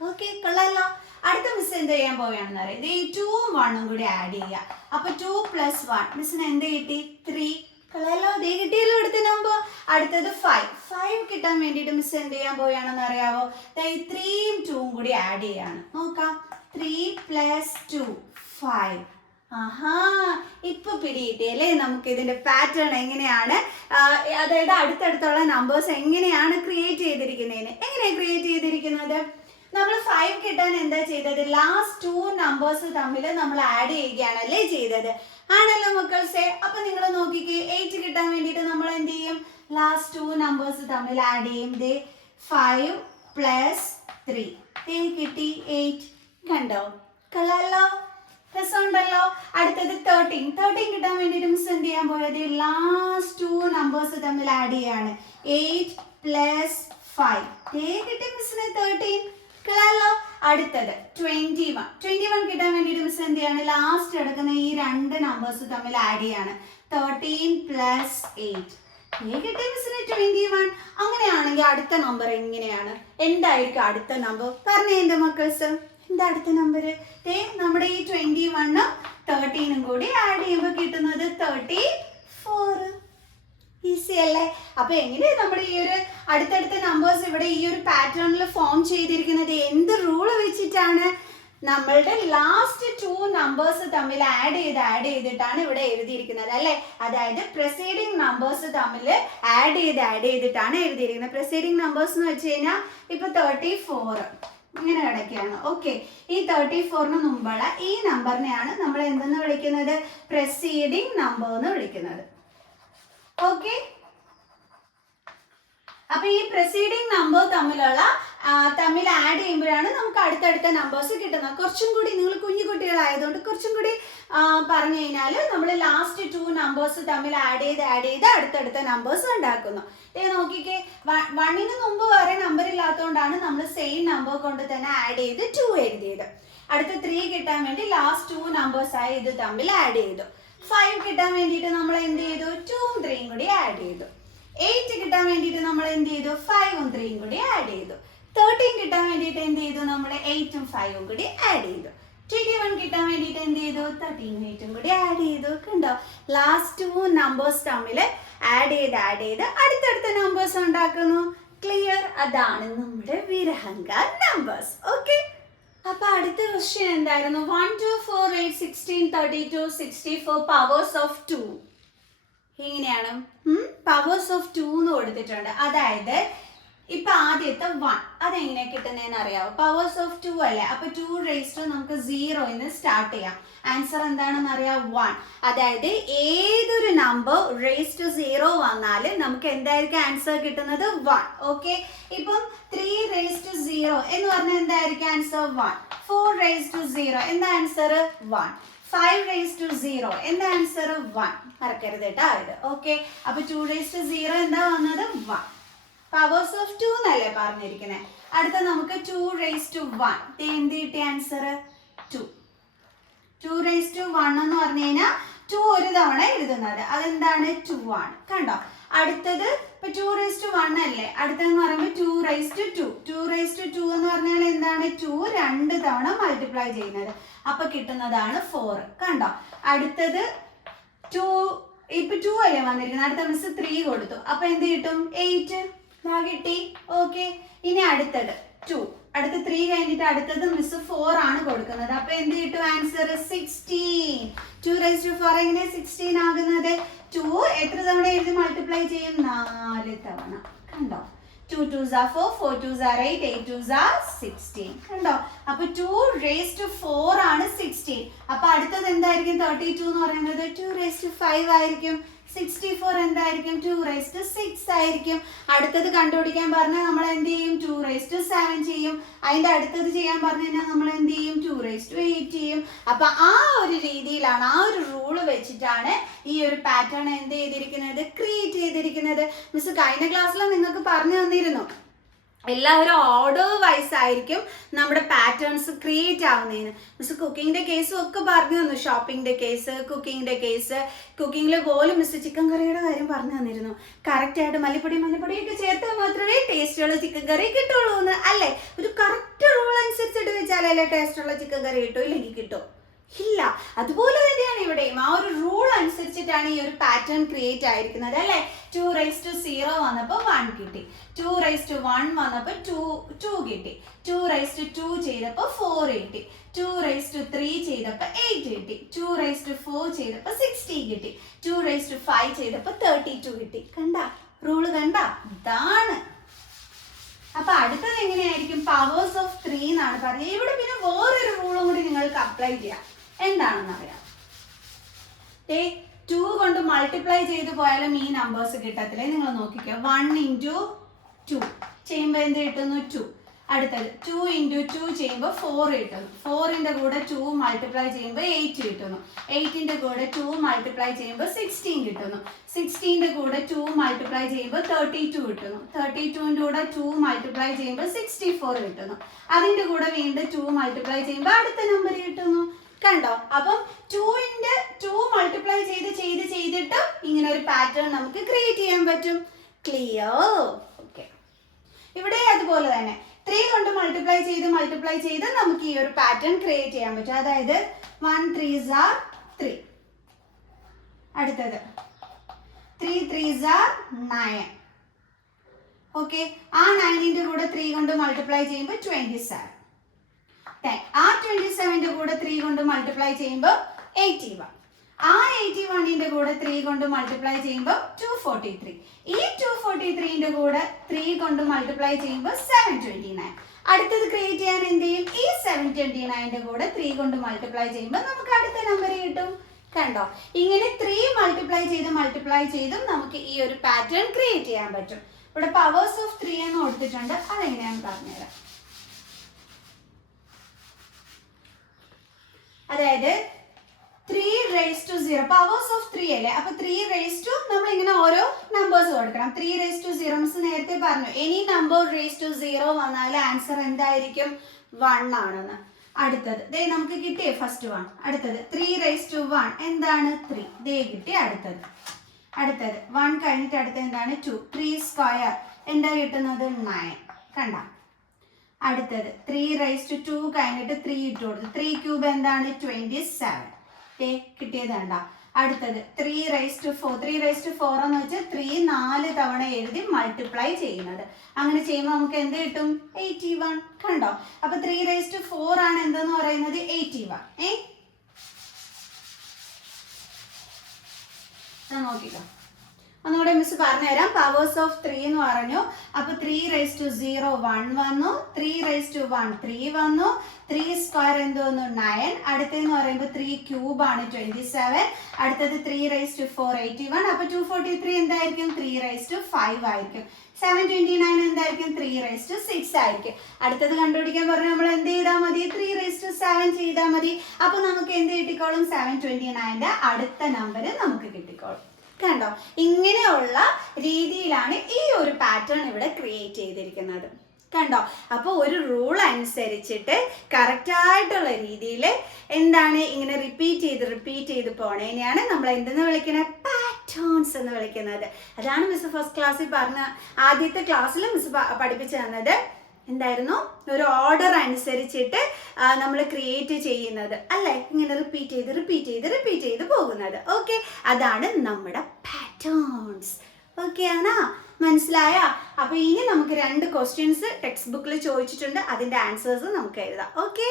ഓക്കെ, കൊള്ളാലോ. അടുത്ത മിസ് എന്ത് ചെയ്യാൻ പോവുകയാണെന്ന് അറിയാം. ഈ 2ഉം 1ഉം കൂടി ആഡ് ചെയ്യുക. അപ്പൊ 2 + 1 മിസ്സിന് എന്ത് കിട്ടി? 3. കൊള്ളാലോ, ദേ കിട്ടിയല്ലോ അടുത്ത നമ്പർ. അടുത്തത് 5 കിട്ടാൻ വേണ്ടിയിട്ട് മിസ് എന്ത് ചെയ്യാൻ പോവുകയാണെന്ന് അറിയാവോ? 3ഉം 2ഉം കൂടി ആഡ് ചെയ്യാണ്. നോക്കാം. 3 + 2 5. ആഹാ, ഇപ്പൊ പിടിയിട്ടല്ലേ നമുക്ക് ഇതിന്റെ പാറ്റേൺ എങ്ങനെയാണ്, അതായത് അടുത്തടുത്തുള്ള നമ്പേഴ്സ് എങ്ങനെയാണ് ക്രിയേറ്റ് ചെയ്തിരിക്കുന്നതിന്. എങ്ങനെയാണ് ക്രിയേറ്റ് ചെയ്തിരിക്കുന്നത്? നമ്മൾ 5 കിട്ടാൻ എന്താ ചെയ്തത്? ലാസ്റ്റ് 2 നമ്പേഴ്സ് തമ്മിൽ നമ്മൾ ആഡ് ചെയ്യുകയാണല്ലേ ചെയ്തത്. ആണല്ലോ മക്കൾസെ? അപ്പൊ നിങ്ങൾ നോക്കിക്കേ, 8 കിട്ടാൻ വേണ്ടിയിട്ട് നമ്മൾ എന്ത് ചെയ്യും? ലാസ്റ്റ് 2 നമ്പേഴ്സ് തമ്മിൽ ആഡ് ചെയ്യും. 5 + 3 കിട്ടി 8. കണ്ടോ? കൊള്ളാലോ, രസമുണ്ടല്ലോ. അടുത്തത് 13 കിട്ടാൻ വേണ്ടിയിട്ട് മിസ് എന്ത് ചെയ്യാൻ പോയത്? ലാസ്റ്റ് 2 നമ്പേഴ്സ് തമ്മിൽ ആഡ് ചെയ്യാണ്. 8 + 5 കിട്ടി മിസ്സിന് 13. കൊള്ളാലോ. അടുത്തത് 21 കിട്ടാൻ വേണ്ടിയിട്ട് മിസ് എന്ത് ചെയ്യാണ്? ലാസ്റ്റ് എടുക്കുന്ന ഈ 2 നമ്പേഴ്സ് തമ്മിൽ ആഡ് ചെയ്യാണ്. 13 + 8 കിട്ടി മിസ്സിന് 21. അങ്ങനെയാണെങ്കിൽ അടുത്ത നമ്പർ എങ്ങനെയാണ്? എന്തായിരിക്കും അടുത്ത നമ്പർ? പറഞ്ഞേ എന്റെ മക്കൾസ്. എന്താ അടുത്ത നമ്പർ? നമ്മുടെ ഈ 21ഉം 13ഉം കൂടി ആഡ് ചെയ്യുമ്പോൾ കിട്ടുന്നത് 34. ഈസി അല്ലേ? അപ്പൊ എങ്ങനെയാണ് നമ്മൾ ഈ ഒരു അടുത്തടുത്ത നമ്പേഴ്സ് ഇവിടെ ഈ ഒരു പാറ്റേണിൽ ഫോം ചെയ്തിരിക്കുന്നത്? എന്ത് റൂള് വെച്ചിട്ടാണ്? നമ്മളുടെ ലാസ്റ്റ് 2 നമ്പേഴ്സ് തമ്മിൽ ആഡ് ചെയ്തിട്ടാണ് ഇവിടെ എഴുതിയിരിക്കുന്നത് അല്ലേ? അതായത് പ്രൊസീഡിങ് നമ്പേഴ്സ് തമ്മിൽ ആഡ് ചെയ്തിട്ടാണ് എഴുതിയിരിക്കുന്നത്. പ്രൊസീഡിങ് നമ്പേഴ്സ് എന്ന് വെച്ച് കഴിഞ്ഞാൽ ഇപ്പൊ 34 ഇങ്ങനെ കിടക്കുകയാണ്. ഓക്കെ, ഈ 34ന് മുമ്പുള്ള ഈ നമ്പറിനെയാണ് നമ്മൾ എന്തെന്ന് വിളിക്കുന്നത്? പ്രൊസീഡിങ് നമ്പർ എന്ന് വിളിക്കുന്നത്. ഓക്കെ, അപ്പൊ ഈ പ്രൊസീഡിങ് നമ്പർ തമ്മിൽ ആഡ് ചെയ്യുമ്പോഴാണ് നമുക്ക് അടുത്തടുത്ത നമ്പേഴ്സ് കിട്ടുന്നത്. കുറച്ചും കൂടി നിങ്ങൾ കുഞ്ഞു കുട്ടികളായതുകൊണ്ട് കുറച്ചും കൂടി പറഞ്ഞു കഴിഞ്ഞാൽ നമ്മൾ ലാസ്റ്റ് 2 നമ്പേഴ്സ് തമ്മിൽ ആഡ് ചെയ്ത് അടുത്തടുത്ത നമ്പേഴ്സ് ഉണ്ടാക്കുന്നു. നോക്കിക്കേ, 1ന് മുമ്പ് വരെ നമ്പർ ഇല്ലാത്തതുകൊണ്ടാണ് നമ്മൾ സെയിം നമ്പർ കൊണ്ട് തന്നെ ആഡ് ചെയ്ത് 2 എഴുതിയത്. അടുത്ത 3 കിട്ടാൻ വേണ്ടി ലാസ്റ്റ് 2 നമ്പേഴ്സ് ആയി ഇത് തമ്മിൽ ആഡ് ചെയ്തു. 5 കിട്ടാൻ വേണ്ടിയിട്ട് നമ്മൾ എന്ത് ചെയ്തു? 2ഉം 3ഉം കൂടി ആഡ് ചെയ്തു. 8 കിട്ടാൻ വേണ്ടിയിട്ട് നമ്മൾ എന്ത് ചെയ്തു? 5ഉം 3ഉം കൂടി ആഡ് ചെയ്തു. 13 കിട്ടാൻ വേണ്ടിയിട്ട് എന്ത് ചെയ്തു? നമ്മൾ 8ഉം 5ഉം കൂടി ആഡ് ചെയ്തു. 21 കിട്ടാൻ വേണ്ടിയിട്ട് എന്ത് ചെയ്തു? 13ഉം 8ഉം കൂടി ആഡ് ചെയ്തു. കണ്ടോ? ലാസ്റ്റ് 2 നമ്പേഴ്സ് തമ്മിൽ ആഡ് ചെയ്ത് അടുത്തടുത്ത നമ്പേഴ്സ് ഉണ്ടാക്കുന്നു. ക്ലിയർ? അതാണ് നമ്മുടെ വിരഹങ്ക നമ്പേഴ്സ്. ഓക്കെ, അപ്പൊ അടുത്ത ക്വസ്റ്റ്യൻ എന്തായിരുന്നു? 1 2 4 8 16 32 64 പവേഴ്സ് ഓഫ് 2. എങ്ങനെയാണ്? പവേഴ്സ് ഓഫ് 2 എന്ന് കൊടുത്തിട്ടുണ്ട്. അതായത് ഇപ്പൊ ആദ്യത്തെ 1 അതെങ്ങനെ കിട്ടുന്നതെന്ന് അറിയാവോ? പവേഴ്സ് ഓഫ് 2 അല്ലേ? അപ്പൊ 2 റേസ് ടു നമുക്ക് 0 സ്റ്റാർട്ട് ചെയ്യാം. ആൻസർ എന്താണെന്ന് അറിയാം? 1. അതായത് ഏതൊരു നമ്പർ റേസ് ടു 0 വന്നാൽ നമുക്ക് എന്തായിരിക്കും ആൻസർ കിട്ടുന്നത്? 1. ഓക്കെ, ഇപ്പം 3 റേസ് ടു 0 എന്ന് പറഞ്ഞാൽ എന്തായിരിക്കും ആൻസർ? 1. 4 റേസ് ടു 0 എന്താ ആൻസർ? 1. 5 റേസ് ടു 0 എന്താ ആൻസർ? 1. മറക്കരുത് കേട്ടോ ഇത്. ഓക്കെ, അപ്പൊ 2 റേസ് ടു 0 എന്താ വന്നത്? 1. പവേഴ്സ് ഓഫ് 2 എന്നല്ലേ പറഞ്ഞിരിക്കുന്നത്. അടുത്ത നമുക്ക് 2 റേസ് ടു 1 എന്ത് കിട്ടിയ ആൻസർ? 2. 2 റേസ് ടു 1 എന്ന് പറഞ്ഞു കഴിഞ്ഞാൽ 2 ഒരു തവണ എഴുതുന്നത്, അതെന്താണ്? 2 ആണ്. കണ്ടോ? അടുത്തത് ഇപ്പൊ 2 റേസ് ടു 1 അല്ലേ? അടുത്തതെന്ന് പറയുമ്പോൾ 2 റേസ് ടു 2. 2 റേസ് ടു 2 എന്ന് പറഞ്ഞാൽ എന്താണ്? 2 2 തവണ മൾട്ടിപ്ലൈ ചെയ്യുന്നത്, അപ്പൊ കിട്ടുന്നതാണ് 4. കണ്ടോ? അടുത്തത് 2 ഇപ്പൊ 2 അല്ലേ വന്നിരിക്കുന്നത്. അടുത്ത മിസ് 3 കൊടുത്തു, അപ്പൊ എന്ത് കിട്ടും? 8 കിട്ടി. ഓക്കെ, ഇനി അടുത്തത് 2. അടുത്ത 3 കഴിഞ്ഞിട്ട് അടുത്തത് മിസ് 4 ആണ് കൊടുക്കുന്നത്, അപ്പൊ എന്ത് കിട്ടും? ആൻസർ 16. 2 റേസ് ടു 4 എങ്ങനെ 16 ആകുന്നത്? 2 എത്ര തവണ എഴുതി മൾട്ടിപ്ലൈ ചെയ്യും? 4 തവണ. കണ്ടോ? 2 2s are 4, 4 2s are 8, 8 2s are 16. കണ്ടോ? അപ്പൊ 2 റേസ് ടു 4 ആണ് 16. അപ്പൊ അടുത്തത് എന്തായിരിക്കും? 32 എന്ന് പറയുന്നത് 2 റേസ് ടു 5 ആയിരിക്കും. 64 എന്തായിരിക്കും? 2 റേസ് ടു 6 ആയിരിക്കും. അടുത്തത് കണ്ടുപിടിക്കാൻ പറഞ്ഞാൽ നമ്മൾ എന്ത് ചെയ്യും? 2 റേസ് ടു 7 ചെയ്യും. അതിന്റെ അടുത്തത് ചെയ്യാൻ പറഞ്ഞു കഴിഞ്ഞാൽ നമ്മൾ എന്ത് ചെയ്യും? 2 റേസ് ടു 8 ചെയ്യും. അപ്പൊ ആ ഒരു രീതിയിലാണ്, ആ ഒരു റൂള് വെച്ചിട്ടാണ് ഈ ഒരു പാറ്റേൺ എന്ത് ചെയ്തിരിക്കുന്നത്? ക്രിയേറ്റ് ചെയ്തിരിക്കുന്നത്. മിസ് കഴിഞ്ഞ ക്ലാസ്സിൽ നിങ്ങൾക്ക് പറഞ്ഞു തന്നിരുന്നു, എല്ലാവരും ഓർഡർ വൈസ് ആയിരിക്കും നമ്മുടെ പാറ്റേൺസ് ക്രിയേറ്റ് ആവുന്നതിന്. മിസ് കുക്കിങ്ങിന്റെ കേസും ഒക്കെ പറഞ്ഞു തന്നു. ഷോപ്പിങ്ങിന്റെ കേസ്, കുക്കിങ്ങിന്റെ കേസ്. കുക്കിങ്ങിൽ പോലും മിസ് ചിക്കൻ കറിയുടെ കാര്യം പറഞ്ഞു തന്നിരുന്നു. കറക്റ്റായിട്ട് മല്ലിപ്പൊടിയൊക്കെ ചേർത്താൽ മാത്രമേ ടേസ്റ്റുള്ള ചിക്കൻ കറി കിട്ടുള്ളൂ എന്ന് അല്ലേ? ഒരു കറക്റ്റ് റൂൾ അനുസരിച്ചിട്ട് വെച്ചാലല്ലേ ടേസ്റ്റുള്ള ചിക്കൻ കറി കിട്ടും, ഇല്ലെങ്കിൽ കിട്ടും ഇല്ല. അതുപോലെ തന്നെയാണ് ഇവിടെയും. ആ ഒരു റൂൾ അനുസരിച്ചിട്ടാണ് ഈ ഒരു പാറ്റേൺ ക്രിയേറ്റ് ആയിരിക്കുന്നത് അല്ലേ? 2 റേസ് ടു 0 വന്നപ്പോൾ 1 കിട്ടി. 2 റേസ് ടു 1 വന്നപ്പോൾ 2 കിട്ടി. 2 റേസ് ടു 2 ചെയ്തപ്പോൾ 4 കിട്ടി. 2 റേസ് ടു 3 ചെയ്തപ്പോൾ 8 കിട്ടി. 2 റേസ് ടു 4 ചെയ്തപ്പോൾ 60 കിട്ടി. 2 റേസ് ടു 5 ചെയ്തപ്പോൾ 32 കിട്ടി. കണ്ട റൂള്? കണ്ട? ഇതാണ്. അപ്പൊ അടുത്തത് എങ്ങനെയായിരിക്കും? പവേഴ്സ് ഓഫ് 3 എന്നാണ് പറഞ്ഞത്. ഇവിടെ പിന്നെ വേറൊരു റൂളും കൂടി നിങ്ങൾക്ക് അപ്ലൈ ചെയ്യാം. എന്താണെന്ന് അറിയാം? 2 കൊണ്ട് മൾട്ടിപ്ലൈ ചെയ്ത് പോയാലും ഈ നമ്പേഴ്സ് കിട്ടത്തില്ലേ? നിങ്ങൾ നോക്കിക്കോ. 1 ഇൻറ്റു 2 ചെയ്യുമ്പോൾ എന്ത് കിട്ടുന്നു? 2. അടുത്തത് 2 ഇൻറ്റു 2 ചെയ്യുമ്പോൾ 4 കിട്ടുന്നു. 4ന്റെ കൂടെ 2 മൾട്ടിപ്ലൈ ചെയ്യുമ്പോൾ 8 കിട്ടുന്നു. 8ന്റെ കൂടെ 2 മൾട്ടിപ്ലൈ ചെയ്യുമ്പോൾ 16 കിട്ടുന്നു. 16ന്റെ കൂടെ 2 മൾട്ടിപ്ലൈ ചെയ്യുമ്പോൾ 32 കിട്ടുന്നു. 32ന്റെ കൂടെ 2 മൾട്ടിപ്ലൈ ചെയ്യുമ്പോൾ 64 കിട്ടുന്നു. അതിന്റെ കൂടെ വീണ്ടും 2 മൾട്ടിപ്ലൈ ചെയ്യുമ്പോൾ അടുത്ത നമ്പർ കിട്ടുന്നു. കണ്ടോ? അപ്പം 2 മൾട്ടിപ്ലൈ ചെയ്തിട്ട് ഇങ്ങനെ ഒരു പാറ്റേൺ നമുക്ക് ക്രിയേറ്റ് ചെയ്യാൻ പറ്റും. ക്ലിയർ? ഓക്കെ, ഇവിടെ അതുപോലെ തന്നെ 3 കൊണ്ട് മൾട്ടിപ്ലൈ ചെയ്ത് നമുക്ക് ഈ ഒരു പാറ്റേൺ ക്രിയേറ്റ് ചെയ്യാൻ പറ്റും. അതായത് 1 3s are 3. അടുത്തത് 3 3s are 9. ഓക്കെ, ആ 9ന്റെ കൂടെ 3 കൊണ്ട് മൾട്ടിപ്ലൈ ചെയ്യുമ്പോൾ 27. ആ 27ന്റെ കൂടെ 3 കൊണ്ട് മൾട്ടിപ്ലൈ ചെയ്യുമ്പോൾ 81. ആ 81ന്റെ കൂടെ 3 കൊണ്ട് മൾട്ടിപ്ലൈ ചെയ്യുമ്പോൾ 243. ഈ 243ന്റെ കൂടെ 3 കൊണ്ട് മൾട്ടിപ്ലൈ ചെയ്യുമ്പോൾ 729. അടുത്തത് ക്രിയേറ്റ് ചെയ്യാൻ എന്ത് ചെയ്യും? ഈ 729ന്റെ കൂടെ 3 കൊണ്ട് മൾട്ടിപ്ലൈ ചെയ്യുമ്പോൾ നമുക്ക് അടുത്ത നമ്പർ കിട്ടും. കണ്ടോ, ഇങ്ങനെ 3 മൾട്ടിപ്ലൈ ചെയ്തും നമുക്ക് ഈ ഒരു പാറ്റേൺ ക്രിയേറ്റ് ചെയ്യാൻ പറ്റും. ഇവിടെ പവേഴ്സ് ഓഫ് 3 എന്ന് കൊടുത്തിട്ടുണ്ട്, അതെങ്ങനെയാണെന്ന് പറഞ്ഞുതരാം. അതായത് 3 raised to 0 പവേഴ്സ് ഓഫ് 3 അല്ലേ, അപ്പൊ 3 raised to നമ്മൾ ഇങ്ങനെ ഓരോ നമ്പേഴ്സ് കൊടുക്കണം. 3 raised to 0 മിസ് നേരത്തെ പറഞ്ഞു, എനി നമ്പർ raised to 0 വന്നാൽ ആൻസർ എന്തായിരിക്കും? 1 ആണെന്ന്. അടുത്തത് ദേ നമുക്ക് കിട്ടിയ ഫസ്റ്റ് 1. അടുത്തത് 3 raised to 1 എന്താണ്? 3. ദേ കിട്ടി. അടുത്തത് 1 കഴിഞ്ഞിട്ട് അടുത്തത് എന്താണ്? 2. 3 സ്ക്വയർ എന്താ കിട്ടുന്നത്? 9. കണ്ട. അടുത്തത് 3 raised to 2 കഴിഞ്ഞിട്ട് 3 ഇട്ട് കൊടുത്തു. 3 ക്യൂബ് എന്താണ്? 27. കിട്ടിയത് കണ്ട. അടുത്തത് 3 raised to 4. 3 raised to 4 എന്ന് വെച്ചാൽ 3 4 തവണ എഴുതി മൾട്ടിപ്ലൈ ചെയ്യുന്നത്. അങ്ങനെ ചെയ്യുമ്പോൾ നമുക്ക് എന്ത് കിട്ടും? 81. കണ്ടോ, അപ്പൊ 3 raised to 4 ആണ് എന്തെന്ന് പറയുന്നത്? 81. നോക്കിക്കോ, ഒന്നുകൂടെ മിസ് പറഞ്ഞുതരാം. പവേഴ്സ് ഓഫ് 3 എന്ന് പറഞ്ഞു, അപ്പൊ 3 raised to 0 1 വന്നു, 3 raised to 1 3 വന്നു, 3 സ്ക്വയർ എന്ത് വന്നു? 9. അടുത്തെന്ന് പറയുമ്പോൾ 3 ക്യൂബ് ആണ് 27. അടുത്തത് 3 raised to 4 81. അപ്പൊ 243 എന്തായിരിക്കും? 3 raised to 5 ആയിരിക്കും. 729 എന്തായിരിക്കും? 3 raised to 6 ആയിരിക്കും. അടുത്തത് കണ്ടുപിടിക്കാൻ പറഞ്ഞാൽ നമ്മൾ എന്ത് ചെയ്താൽ മതി? 3 raised to 7 ചെയ്താൽ മതി. അപ്പൊ നമുക്ക് എന്ത് കിട്ടിക്കോളും? 729ന്റെ അടുത്ത നമ്പർ നമുക്ക് കിട്ടിക്കോളും. കണ്ടോ, ഇങ്ങനെയുള്ള രീതിയിലാണ് ഈ ഒരു പാറ്റേൺ ഇവിടെ ക്രിയേറ്റ് ചെയ്തിരിക്കുന്നത്. കണ്ടോ, അപ്പോൾ ഒരു റൂൾ അനുസരിച്ചിട്ട് കറക്റ്റായിട്ടുള്ള രീതിയിൽ എന്താണ് ഇങ്ങനെ റിപ്പീറ്റ് ചെയ്ത് പോണേനെയാണ് നമ്മൾ എന്തെന്ന് വിളിക്കുന്നത്? പാറ്റേൺസ് എന്ന് വിളിക്കുന്നത്. അതാണ് മിസ് ഫസ്റ്റ് ക്ലാസ്സിൽ പറഞ്ഞ ആദ്യത്തെ ക്ലാസ്സിൽ മിസ് പഠിപ്പിച്ചു തന്നത്. എന്തായിരുന്നു? ഒരു ഓർഡർ അനുസരിച്ചിട്ട് നമ്മൾ ക്രിയേറ്റ് ചെയ്യുന്നത് അല്ലേ, ഇങ്ങനെ റിപ്പീറ്റ് ചെയ്ത് പോകുന്നത്. ഓക്കെ, അതാണ് നമ്മുടെ പാറ്റേൺസ്. ഓക്കെ ആണോ? മനസ്സിലായ? അപ്പൊ ഇനി നമുക്ക് 2 ക്വസ്റ്റ്യൻസ് ടെക്സ്റ്റ് ബുക്കിൽ ചോദിച്ചിട്ടുണ്ട്, അതിന്റെ ആൻസേഴ്സ് നമുക്ക് എഴുതാം. ഓക്കെ,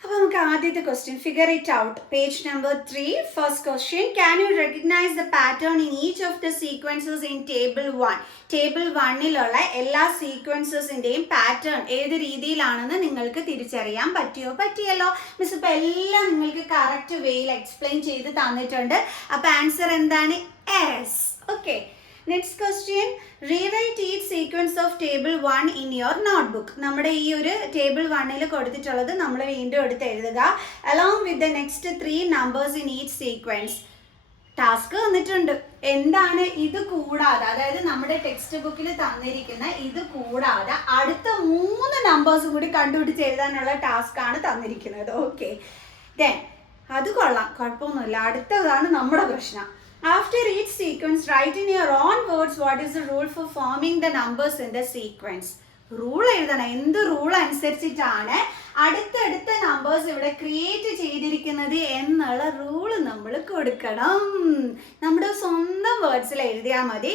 അപ്പോൾ നമുക്ക് ആദ്യത്തെ question figure it out. Page number 3. First question, can you recognise the pattern in each of the sequences in table 1? Table 1ലുള്ള എല്ലാ സീക്വൻസസിൻ്റെയും പാറ്റേൺ ഏത് രീതിയിലാണെന്ന് നിങ്ങൾക്ക് തിരിച്ചറിയാൻ പറ്റിയല്ലോ. മിസ് ഇപ്പോൾ എല്ലാം നിങ്ങൾക്ക് കറക്റ്റ് വേയിൽ എക്സ്പ്ലെയിൻ ചെയ്ത് തന്നിട്ടുണ്ട്. അപ്പോൾ ആൻസർ എന്താണ്? S. Okay, next question, rewrite each sequence of table 1 in your notebook. നമ്മുടെ ഈ ഒരു ടേബിൾ 1ൽ കൊടുത്തിട്ടുള്ളത് നമ്മൾ വീണ്ടും എടുത്ത് എഴുതുക. Along with the next 3 numbers in each sequence. Task വന്നിട്ടുണ്ട്. എന്താണ് ഇത് കൂടാതെ, അതായത് നമ്മുടെ ടെക്സ്റ്റ് ബുക്കിൽ തന്നിരിക്കുന്ന ഇത് കൂടാതെ അടുത്ത 3 നമ്പേഴ്സ് കൂടി കണ്ടുപിടിച്ച് എഴുതാനുള്ള ടാസ്ക് ആണ് തന്നിരിക്കുന്നത്. ഓക്കെ, ദെൻ അത് കൊള്ളാം, കുഴപ്പമൊന്നുമില്ല. അടുത്തതാണ് നമ്മുടെ പ്രശ്നം. After each sequence, write in your own words what is the rule for forming the numbers in the sequence. Rule എഴുതണം. എന്ത് റൂൾ അനുസരിച്ചിട്ടാണ് അടുത്തടുത്ത നമ്പേഴ്സ് ഇവിടെ ക്രിയേറ്റ് ചെയ്തിരിക്കുന്നത് എന്നുള്ള റൂള് നമ്മൾ കൊടുക്കണം. നമ്മുടെ സ്വന്തം വേർഡ്സിൽ എഴുതിയാൽ മതി.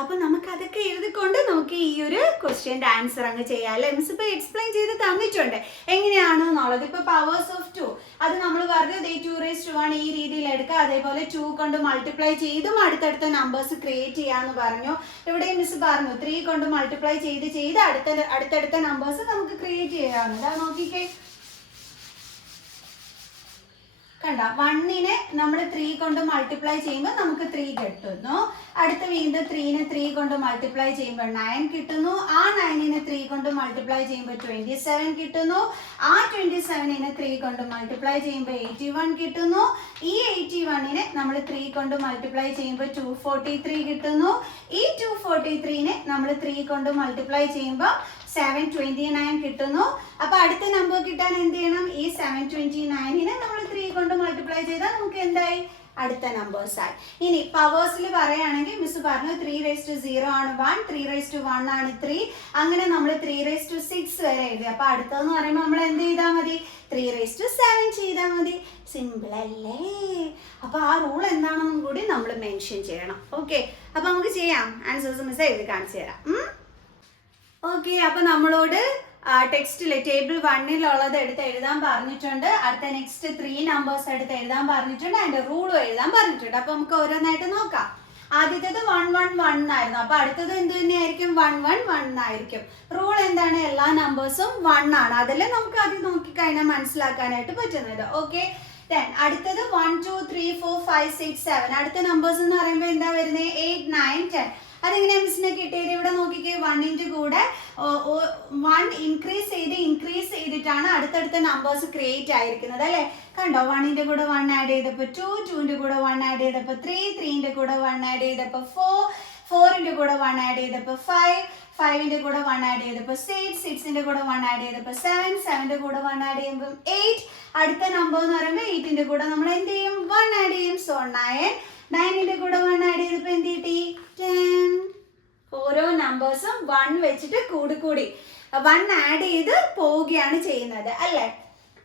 അപ്പോൾ നമുക്ക് അതൊക്കെ എഴുതിക്കൊണ്ട് നമുക്ക് ഈ ഒരു ക്വസ്റ്റ്യൻ്റെ ആൻസർ അങ്ങ് ചെയ്യാം അല്ലേ. മിസ് ഇപ്പോൾ എക്സ്പ്ലെയിൻ ചെയ്ത് തന്നിട്ടുണ്ട് എങ്ങനെയാണെന്നുള്ളത്. ഇപ്പോൾ പവേഴ്സ് ഓഫ് 2 അത് നമ്മൾ പറഞ്ഞു 2 raised to 1 ഈ രീതിയിൽ എടുക്കുക. അതേപോലെ 2 കൊണ്ട് മൾട്ടിപ്ലൈ ചെയ്തും അടുത്തടുത്ത നമ്പേഴ്സ് ക്രിയേറ്റ് ചെയ്യാമെന്ന് പറഞ്ഞു. ഇവിടെ മിസ് പറഞ്ഞു 3 കൊണ്ട് മൾട്ടിപ്ലൈ ചെയ്ത് അടുത്തടുത്ത നമ്പേഴ്സ് നമുക്ക് ക്രിയേറ്റ് ചെയ്യാവുന്നത്. അത് നോക്കിക്കേ, കണ്ട 1നെ നമ്മൾ 3 കൊണ്ട് മൾട്ടിപ്ലൈ ചെയ്യുമ്പോൾ നമുക്ക് 3 കിട്ടുന്നു. അടുത്ത വീണ്ടും 3നെ 3 കൊണ്ട് മൾട്ടിപ്ലൈ ചെയ്യുമ്പോൾ 9 കിട്ടുന്നു. ആ 9നെ 3 കൊണ്ട് മൾട്ടിപ്ലൈ ചെയ്യുമ്പോൾ 27 കിട്ടുന്നു. ആ 27നെ 3 കൊണ്ട് മൾട്ടിപ്ലൈ ചെയ്യുമ്പോൾ 81 കിട്ടുന്നു. ഈ 81നെ നമ്മൾ 3 കൊണ്ട് മൾട്ടിപ്ലൈ ചെയ്യുമ്പോൾ 243 കിട്ടുന്നു. ഈ 243നെ നമ്മൾ 3 കൊണ്ട് മൾട്ടിപ്ലൈ ചെയ്യുമ്പോൾ 729 കിട്ടുന്നു. അപ്പൊ അടുത്ത നമ്പർ കിട്ടാൻ എന്ത് ചെയ്യണം? ഈ 729നെ നമ്മൾ 3 കൊണ്ട് മൾട്ടിപ്ലൈ ചെയ്താൽ നമുക്ക് എന്തായി? അടുത്ത നമ്പേഴ്സ് ആയി. ഇനി പവേഴ്സിൽ പറയുകയാണെങ്കിൽ മിസ് പറഞ്ഞു 3 raised to 0 ആണ് 1, 3 raised to 1 ആണ് 3. അങ്ങനെ നമ്മൾ 3 raised to 6 വരെ എഴുതി. അപ്പൊ അടുത്തതെന്ന് പറയുമ്പോൾ നമ്മൾ എന്ത് ചെയ്താൽ മതി? 3�7 ചെയ്താൽ മതി. സിമ്പിൾ അല്ലേ? അപ്പൊ ആ റൂൾ എന്താണെന്നും കൂടി നമ്മൾ മെൻഷൻ ചെയ്യണം. ഓക്കെ, അപ്പൊ നമുക്ക് ചെയ്യാം. ആൻസേഴ്സ് മിസ് എഴുതി കാണിച്ചു തരാം. ഓക്കെ, അപ്പൊ നമ്മളോട് ടെക്സ്റ്റില് ടേബിൾ 1-ലുള്ളത് എടുത്ത് എഴുതാൻ പറഞ്ഞിട്ടുണ്ട്. അടുത്ത നെക്സ്റ്റ് 3 നമ്പേഴ്സ് എടുത്ത് എഴുതാൻ പറഞ്ഞിട്ടുണ്ട്. അതിന്റെ റൂളും എഴുതാൻ പറഞ്ഞിട്ടുണ്ട്. അപ്പൊ നമുക്ക് ഓരോന്നായിട്ട് നോക്കാം. ആദ്യത്തേത് 1 1 1 ആയിരുന്നു. അപ്പൊ അടുത്തത് എന്ത് തന്നെയായിരിക്കും? 1 1 1 ആയിരിക്കും. റൂൾ എന്താണ്? എല്ലാ നമ്പേഴ്സും 1 ആണ്. അതല്ലേ നമുക്ക് ആദ്യം നോക്കിക്കഴിഞ്ഞാൽ മനസ്സിലാക്കാനായിട്ട് പറ്റുന്നത്. ഓക്കെ, അടുത്തത് 1 2 3 4 5 6 7. അടുത്ത നമ്പേഴ്സ് എന്ന് പറയുമ്പോൾ എന്താ വരുന്നത്? 8 9 10. അതെങ്ങനെയാ മിസ്സിനെ കിട്ടിയത്? ഇവിടെ നോക്കിക്കേ, 1ന്റെ കൂടെ 1 ഇൻക്രീസ് ചെയ്തിട്ടാണ് അടുത്തടുത്ത നമ്പേഴ്സ് ക്രിയേറ്റ് ആയിരിക്കുന്നത് അല്ലേ? കണ്ടോ, 1ന്റെ കൂടെ 1 ആഡ് ചെയ്തപ്പോൾ 2, 2ന്റെ കൂടെ 1 ആഡ് ചെയ്തപ്പോൾ 3, 3ന്റെ കൂടെ 1 ആഡ് ചെയ്തപ്പോൾ 4, 4ന്റെ കൂടെ 1 ആഡ് ചെയ്തപ്പോൾ 5, 5ന്റെ കൂടെ 1 ആഡ് ചെയ്തപ്പോൾ 6, 6ന്റെ കൂടെ 1 ആഡ് ചെയ്തപ്പോൾ 7, 7ന്റെ കൂടെ 1 ആഡ് ചെയ്യുമ്പോൾ 8. അടുത്ത നമ്പർ എന്ന് പറയുമ്പോൾ 8ന്റെ കൂടെ നമ്മൾ എന്ത് ചെയ്യും? 1 ആഡ് ചെയ്യും. സോ 9, 9ന്റെ കൂടെ 1 ആഡ് ചെയ്തപ്പോൾ എന്ത് കിട്ടി? 10. ഓരോ നമ്പേഴ്സും 1 വെച്ചിട്ട് കൂടി 1 ആഡ് ചെയ്ത് പോവുകയാണ് ചെയ്യുന്നത് അല്ലേ?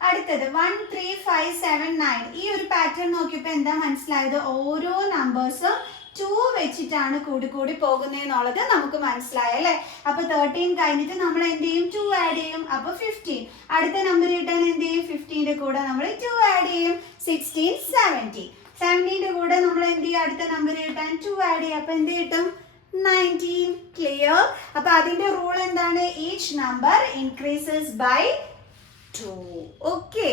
അടുത്തത് 1 3 5 7 9. ഈ ഒരു പാറ്റേൺ നോക്കിയപ്പോൾ എന്താ മനസ്സിലായത്? ഓരോ നമ്പേഴ്സും 2 വെച്ചിട്ടാണ് കൂടി പോകുന്നതെന്നുള്ളത് നമുക്ക് മനസ്സിലായി അല്ലേ? അപ്പൊ 13 കഴിഞ്ഞിട്ട് നമ്മൾ എന്ത് ചെയ്യും? 2 ആഡ് ചെയ്യും. അപ്പൊ 15. അടുത്ത നമ്പർ കിട്ടാൻ എന്ത് ചെയ്യും? 15ന്റെ കൂടെ നമ്മൾ 2 ആഡ് ചെയ്യും. 16 17. 17ന്റെ കൂടെ നമ്മൾ എന്ത് ചെയ്യും? അടുത്ത നമ്പർ കിട്ടാൻ 2 ആഡ് ചെയ്യും. അപ്പൊ എന്ത് കിട്ടും? 19. ക്ലിയർ? അപ്പൊ അതിന്റെ റൂൾ എന്താണ്? Each number increases by 2. Okay,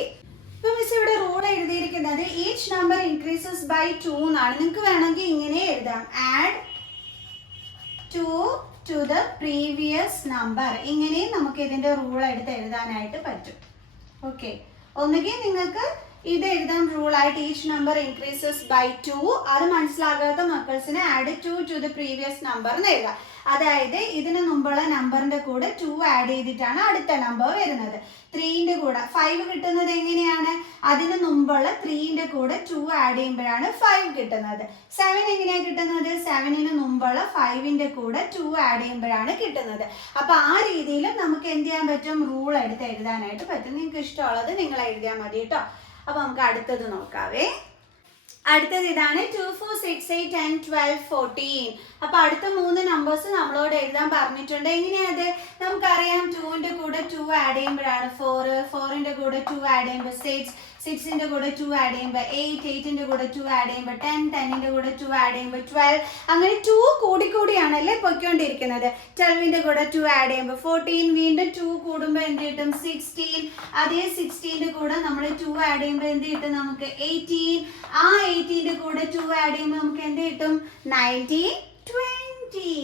ഇപ്പൊ മിസ് ഇവിടെ റൂൾ എഴുതിയിരിക്കുന്നത് ഈച്ച് നമ്പർ ഇൻക്രീസസ് ബൈ 2 എന്നാണ്. നിങ്ങൾക്ക് വേണമെങ്കിൽ ഇങ്ങനെ എഴുതാം, add 2 to the previous number. ഇങ്ങനെയും നമുക്ക് ഇതിന്റെ റൂൾ എടുത്ത് എഴുതാനായിട്ട് പറ്റും. ഓക്കെ, ഒന്നുകിൽ നിങ്ങൾക്ക് ഇത് എഴുതാൻ റൂൾ ആയിട്ട് ഈച്ച് നമ്പർ ഇൻക്രീസസ് ബൈ 2. അത് മനസ്സിലാകാത്ത മക്കൾസിന് add 2 to the previous number എന്ന് എഴുതാം. അതായത് ഇതിന് മുമ്പുള്ള നമ്പറിന്റെ കൂടെ 2 ആഡ് ചെയ്തിട്ടാണ് അടുത്ത നമ്പർ വരുന്നത്. 3ന്റെ കൂടെ 5 കിട്ടുന്നത് എങ്ങനെയാണ്? അതിന് മുമ്പുള്ള 3ന്റെ കൂടെ 2 ആഡ് ചെയ്യുമ്പോഴാണ് 5 കിട്ടുന്നത്. 7 എങ്ങനെയാണ് കിട്ടുന്നത്? 7ന് മുമ്പുള്ള 5ന്റെ കൂടെ 2 ആഡ് ചെയ്യുമ്പോഴാണ് കിട്ടുന്നത്. അപ്പൊ ആ രീതിയിൽ നമുക്ക് എന്ത് ചെയ്യാൻ പറ്റും? റൂൾ എടുത്ത് എഴുതാനായിട്ട് പറ്റും. നിങ്ങൾക്ക് ഇഷ്ടമുള്ളത് നിങ്ങൾ എഴുതിയാൽ മതി കേട്ടോ. അപ്പൊ നമുക്ക് അടുത്തത് നോക്കാവേ. അടുത്തത് ഇതാണ് 2 4 6 8 10 12 14. അപ്പൊ അടുത്ത 3 നമ്പേഴ്സ് നമ്മളോട് എഴുതാൻ പറഞ്ഞിട്ടുണ്ട്. എങ്ങനെയാത്? നമുക്കറിയാം, 2ന്റെ കൂടെ 2 ആഡ് ചെയ്യുമ്പോഴാണ് 4, 4ന്റെ കൂടെ 2 ആഡ് ചെയ്യുമ്പോൾ 6, 6ന്റെ കൂടെ 2 ആഡ് ചെയ്യുമ്പോൾ 8, 8ന്റെ കൂടെ 2 ആഡ് ചെയ്യുമ്പോൾ 10, 10ന്റെ കൂടെ 2 ആഡ് ചെയ്യുമ്പോൾ 12. അങ്ങനെ 2 കൂടിയാണല്ലേ പൊയ്ക്കൊണ്ടിരിക്കുന്നത്. 12ന്റെ കൂടെ 2 ആഡ് ചെയ്യുമ്പോൾ 14, വീണ്ടും 2 കൂടുമ്പോൾ എന്ത് കിട്ടും? 16. അതേ 16ന്റെ കൂടെ നമ്മൾ 2 ആഡ് ചെയ്യുമ്പോൾ എന്ത് കിട്ടും? നമുക്ക് 18. ആ 18ന്റെ കൂടെ 2 ആഡ് ചെയ്യുമ്പോൾ നമുക്ക് എന്ത് കിട്ടും? 19, 20.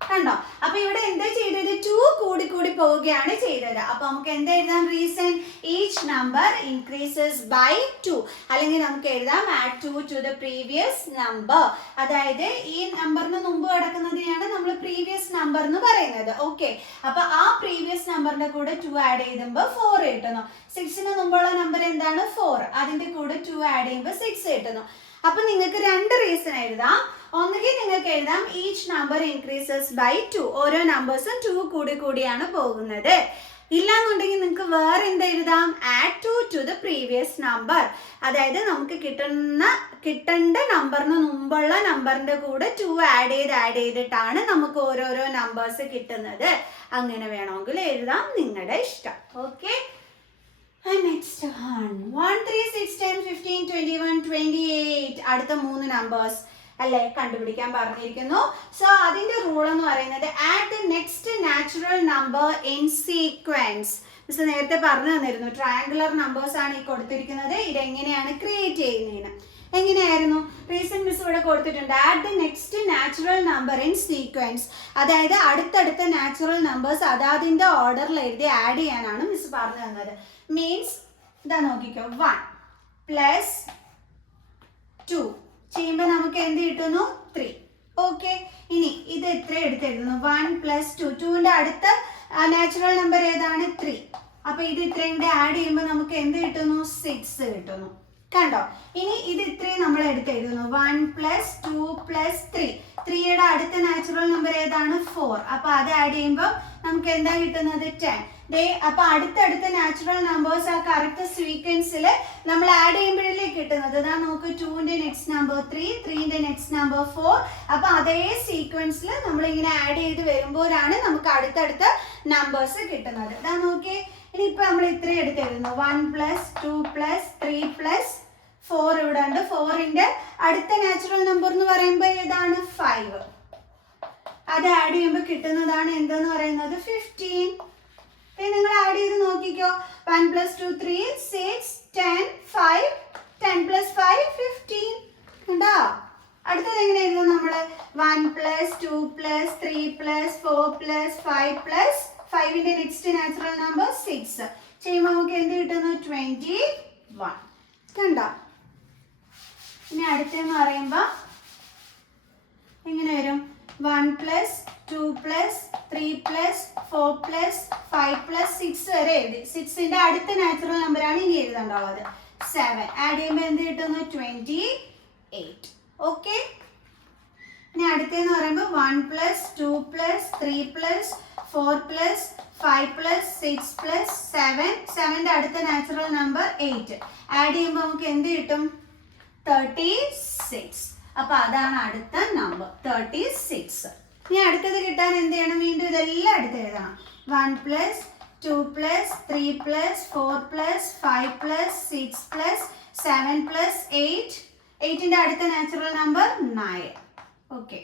കണ്ടോ? അപ്പൊ ഇവിടെ എന്താ ചെയ്തത്? 2 കൂടി പോവുകയാണ് ചെയ്തത്. അപ്പൊ നമുക്ക് എന്താ എഴുതാം? Reason each number increases by 2. അല്ലെങ്കിൽ നമുക്ക് എഴുതാം add 2 to the previous number. അതായത് ഈ നമ്പറിന് മുമ്പ് കിടക്കുന്നതിനെയാണ് നമ്മൾ പ്രീവിയസ് നമ്പർ എന്ന് പറയുന്നത്. ഓക്കെ, അപ്പൊ ആ പ്രീവിയസ് നമ്പറിന്റെ കൂടെ 2 ആഡ് ചെയ്യുമ്പോൾ 4 കിട്ടുന്നു. 6ന് മുമ്പുള്ള നമ്പർ എന്താണ്? 4. അതിന്റെ കൂടെ 2 ആഡ് ചെയ്യുമ്പോൾ 6 കിട്ടുന്നു. അപ്പൊ നിങ്ങൾക്ക് 2 റീസൺ എഴുതാം. ഒന്നുകിൽ നിങ്ങൾക്ക് എഴുതാം ഈച്ച് നമ്പർ ഇൻക്രീസസ് ബൈ 2. ഓരോ നമ്പേഴ്സും 2 കൂടിയാണ് പോകുന്നത്. ഇല്ലാന്നുണ്ടെങ്കിൽ നിങ്ങൾക്ക് വേറെ എന്താ എഴുതാം? Add 2 to the previous number. അതായത് നമുക്ക് കിട്ടേണ്ട നമ്പറിന് മുമ്പുള്ള നമ്പറിന്റെ കൂടെ 2 ആഡ് ചെയ്തിട്ടാണ് നമുക്ക് ഓരോരോ നമ്പേഴ്സ് കിട്ടുന്നത്. അങ്ങനെ വേണമെങ്കിൽ എഴുതാം, നിങ്ങളുടെ ഇഷ്ടം. Okay, next 1 3 6 10 15 21 28. അടുത്ത 3 നമ്പേഴ്സ് അല്ലേ കണ്ടുപിടിക്കാൻ പറഞ്ഞിരിക്കുന്നു. സോ അതിന്റെ റൂൾ എന്ന് പറയുന്നത് add the next natural number in sequence. Miss നേരത്തെ പറഞ്ഞു തന്നിരുന്നു, ട്രയാങ്കുലർ നമ്പേഴ്സ് ആണ് ഈ കൊടുത്തിരിക്കുന്നത്. ഇതെങ്ങനെയാണ് ക്രിയേറ്റ് ചെയ്യുന്നതിന്. എങ്ങനെയായിരുന്നു? റീസൺ മിസ് ഇവിടെ കൊടുത്തിട്ടുണ്ട്. Add the next natural number in sequence. അതായത് അടുത്തടുത്ത നാച്ചുറൽ നമ്പേഴ്സ് അതാതിന്റെ ഓർഡറിൽ എഴുതി ആഡ് ചെയ്യാനാണ് മിസ് പറഞ്ഞു തന്നത്. മീൻസ് ഇതാ നോക്കിക്കോ, 1 പ്ലസ് 2 ചെയ്യുമ്പോൾ നമുക്ക് എന്ത് കിട്ടുന്നു? 3. ഓക്കെ, ഇനി ഇത് എത്ര എടുത്തെഴുതുന്നു? 1 പ്ലസ് 2. 2ന്റെ അടുത്ത നാച്ചുറൽ നമ്പർ ഏതാണ്? 3. അപ്പൊ ഇത് ഇത്രയും കൂടെ ആഡ് ചെയ്യുമ്പോൾ നമുക്ക് എന്ത് കിട്ടുന്നു? 6 കിട്ടുന്നു. കണ്ടോ? ഇനി ഇത് ഇത്രയും നമ്മൾ എടുത്ത് എഴുതുന്നു. 1 + 2 + 3. 3യുടെ അടുത്ത നാച്ചുറൽ നമ്പർ ഏതാണ്? 4. അപ്പൊ അത് ആഡ് ചെയ്യുമ്പോൾ നമുക്ക് എന്താ കിട്ടുന്നത്? 10. അപ്പൊ അടുത്തടുത്ത നാച്ചുറൽ നമ്പേഴ്സ് ആ കറക്റ്റ് സീക്വൻസിൽ നമ്മൾ ആഡ് ചെയ്യുമ്പോഴല്ലേ കിട്ടുന്നത്. ഇതാ നോക്ക്, 2ന്റെ നെക്സ്റ്റ് നമ്പർ 3, 3ന്റെ നെക്സ്റ്റ് നമ്പർ 4. അപ്പൊ അതേ സീക്വൻസിൽ നമ്മൾ ഇങ്ങനെ ആഡ് ചെയ്ത് വരുമ്പോഴാണ് നമുക്ക് അടുത്തടുത്ത നമ്പേഴ്സ് കിട്ടുന്നത്. ഇതാ നോക്കിയേ, ഇനി ഇപ്പൊ നമ്മൾ ഇത്രയും എടുത്ത് എഴുതുന്നു. 1 + 2 + 3 + 4 ഇവിടെ ഉണ്ട്. 4ന്റെ അടുത്ത നാച്ചുറൽ നമ്പർ എന്ന് പറയുമ്പോൾ ഏതാണ്? 5. അത് ആഡ് ചെയ്യുമ്പോൾ കിട്ടുന്നതാണ് എന്തെന്ന് പറയുന്നത്? 15. നിങ്ങൾ ആഡ് ചെയ്ത് നോക്കിക്കോ. 1 + 2 3 6 10 5 10 + 5 15. കണ്ടോ? അടുത്തത് എങ്ങനെ എഴുതും നമ്മള്? 1 + 2 + 3 + 4 + 5 + 5ന്റെ നെക്സ്റ്റ് നാച്ചുറൽ നമ്പർ 6 ചെയ്യുമ്പോൾ നമുക്ക് എന്ത് കിട്ടുന്നു? 21. കണ്ടോ? ഇനി അടുത്തെന്ന് പറയുമ്പോൾ എങ്ങനെ വരും? 1 + 2 + 3 + 4 + 5 + 6 വരെ എഴുതി. 6ന്റെ അടുത്ത നാച്ചുറൽ നമ്പറാണ് ഇനി എഴുതേണ്ടുള്ളത്. 7 ആഡ് ചെയ്യുമ്പോൾ എന്ത് കിട്ടുന്നു? 28. ഓക്കെ. ഇനി അടുത്തെന്ന് പറയുമ്പോൾ 1 + 2 + 3 + 4 + 5 + 6 + 7. 7ന്റെ അടുത്ത നാച്ചുറൽ നമ്പർ 8 ആഡ് ചെയ്യുമ്പോൾ നമുക്ക് എന്ത് കിട്ടും? 36. അപ്പൊ അതാണ് അടുത്ത നമ്പർ 36. ഇനി അടുത്തത് കിട്ടാൻ എന്ത് ചെയ്യണം? വീണ്ടും ഇതെല്ലാം അടുത്ത് എഴുതണം. 1 + 2 + 3 + 4 + 5 + 6 + 7 + 8. 8ന്റെ അടുത്ത നാച്ചുറൽ നമ്പർ 9. ഓക്കെ.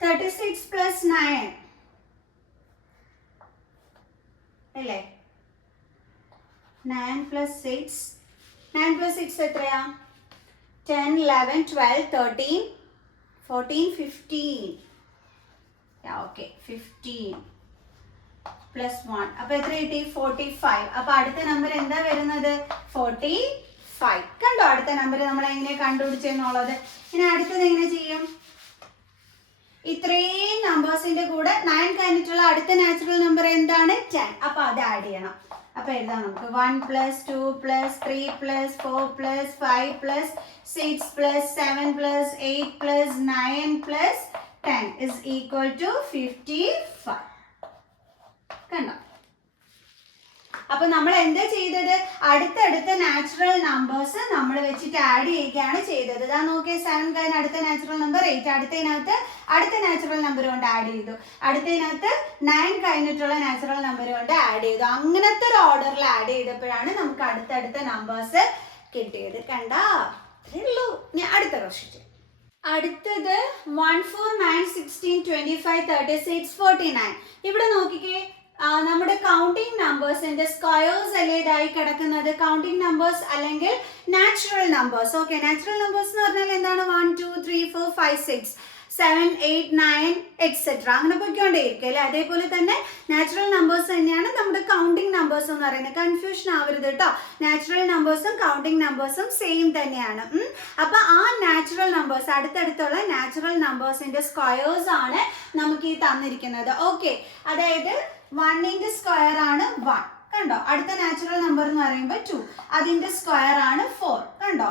(36 + 9) അല്ലേ? 9 + 6. 9 + 6 എത്രയാ? 10 11 12 13 14 15. ഓക്കെ, 15 + 1. അപ്പൊ എത്ര കിട്ടി? 45. അപ്പൊ അടുത്ത നമ്പർ എന്താ വരുന്നത്? 45. കണ്ടോ? അടുത്ത നമ്പർ നമ്മൾ എങ്ങനെ കണ്ടുപിടിച്ചെന്നുള്ളത്. ഇനി അടുത്തത് എങ്ങനെ ചെയ്യും? ഇത്രയും നമ്പേഴ്സിന്റെ കൂടെ 9 കഴിഞ്ഞിട്ടുള്ള അടുത്ത നാച്ചുറൽ നമ്പർ എന്താണ്? 10. അപ്പൊ അത് ആഡ് ചെയ്യണം. അപ്പൊ എഴുതാം നമുക്ക്. 1 + 2 + 3 + 4 + 5 + 6 + 7 + 8 + 9 + 10 = 55. കണ്ടോ? അപ്പൊ നമ്മൾ എന്താ ചെയ്തത്? അടുത്തടുത്ത നാച്ചുറൽ നമ്പേഴ്സ് നമ്മൾ വെച്ചിട്ട് ആഡ് ചെയ്യുകയാണ് ചെയ്തത്. ഇതാ നോക്കിയേ, 7 കഴിഞ്ഞ അടുത്ത നാച്ചുറൽ നമ്പർ 8. അടുത്തതിനകത്ത് അടുത്ത നാച്ചുറൽ നമ്പർ കൊണ്ട് ആഡ് ചെയ്തു. അടുത്തതിനകത്ത് 9 കഴിഞ്ഞിട്ടുള്ള നാച്ചുറൽ നമ്പർ കൊണ്ട് ആഡ് ചെയ്തു. അങ്ങനത്തെ ഒരു ഓർഡറിൽ ആഡ് ചെയ്തപ്പോഴാണ് നമുക്ക് അടുത്തടുത്ത നമ്പേഴ്സ് കിട്ടിയത്. കണ്ടാ? അത്രേ ഉള്ളൂ. ഇനി അടുത്ത ക്വസ്റ്റ്യൻ. അടുത്തത് 1 4 9 16 25 36 49. ഇവിടെ നോക്കിക്കേ, നമ്മുടെ കൗണ്ടിങ് നമ്പേഴ്സിന്റെ സ്ക്വയേഴ്സ് അല്ലേ ഇതായി കിടക്കുന്നത്? കൗണ്ടിങ് നമ്പേഴ്സ് അല്ലെങ്കിൽ natural numbers. Okay, natural numbers എന്ന് പറഞ്ഞാൽ എന്താണ്? 1 2 3 4 5 6 7 8 9 എക്സെട്ര അങ്ങനെ പോയിക്കൊണ്ടേയിരിക്കും അല്ലേ? അതേപോലെ തന്നെ നാച്ചുറൽ നമ്പേഴ്സ് തന്നെയാണ് നമ്മുടെ കൗണ്ടിങ് നമ്പേഴ്സ് എന്ന് പറയുന്നത്. കൺഫ്യൂഷൻ ആവരുത് കേട്ടോ. നാച്ചുറൽ നമ്പേഴ്സും കൗണ്ടിങ് നമ്പേഴ്സും സെയിം തന്നെയാണ്. അപ്പൊ ആ നാച്ചുറൽ നമ്പേഴ്സ്, അടുത്തടുത്തുള്ള നാച്ചുറൽ നമ്പേഴ്സിന്റെ സ്ക്വയേഴ്സ് ആണ് നമുക്ക് ഈ തന്നിരിക്കുന്നത്. ഓക്കെ, അതായത് 1ന്റെ സ്ക്വയർ ആണ് 1. കണ്ടോ? അടുത്ത നാച്ചുറൽ നമ്പർ എന്ന് പറയുമ്പോൾ 2. അതിന്റെ സ്ക്വയർ ആണ് 4. കണ്ടോ?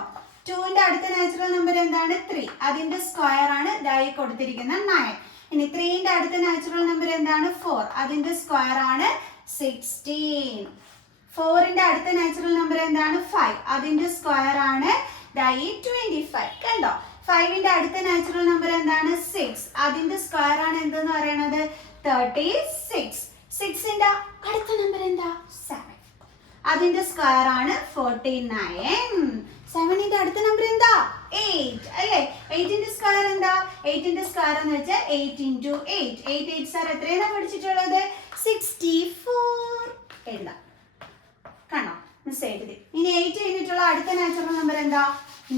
2ന്റെ അടുത്ത നാച്ചുറൽ നമ്പർ എന്താണ്? 3. അതിന്റെ സ്ക്വയർ ആണ് ഇതായി കൊടുത്തിരിക്കുന്ന 9. ഇനി 3ന്റെ അടുത്ത നാച്ചുറൽ നമ്പർ എന്താണ്? 4. അതിന്റെ സ്ക്വയർ ആണ് 16. 4ന്റെ അടുത്ത നാച്ചുറൽ നമ്പർ എന്താണ്? 5. അതിന്റെ സ്ക്വയർ ആണ് ഇതായി 25. കണ്ടോ? 5ന്റെ അടുത്ത നാച്ചുറൽ നമ്പർ എന്താണ്? 6. അതിന്റെ സ്ക്വയർ ആണ് എന്തെന്ന് പറയുന്നത്? 36. 6ന്റെ അടുത്ത നമ്പർ എന്താ? 7. അതിന്റെ സ്ക്വയർ ആണ് 49. 7ന്റെ അടുത്ത നമ്പർ എന്താ? 8 അല്ലേ? 8ന്റെ സ്ക്വയർ എന്താ? 8ന്റെ സ്ക്വയർ എന്ന് വെച്ചാൽ 8 × 8. 8 8 സാർ എത്രയാണ് പഠിച്ചിട്ടുള്ളത്? 64. എഴുതാം. കണ്ടോ? മിസ് എഴുതി. ഇനി 8 കഴിഞ്ഞിട്ടുള്ള അടുത്ത നാച്ചുറൽ നമ്പർ എന്താ?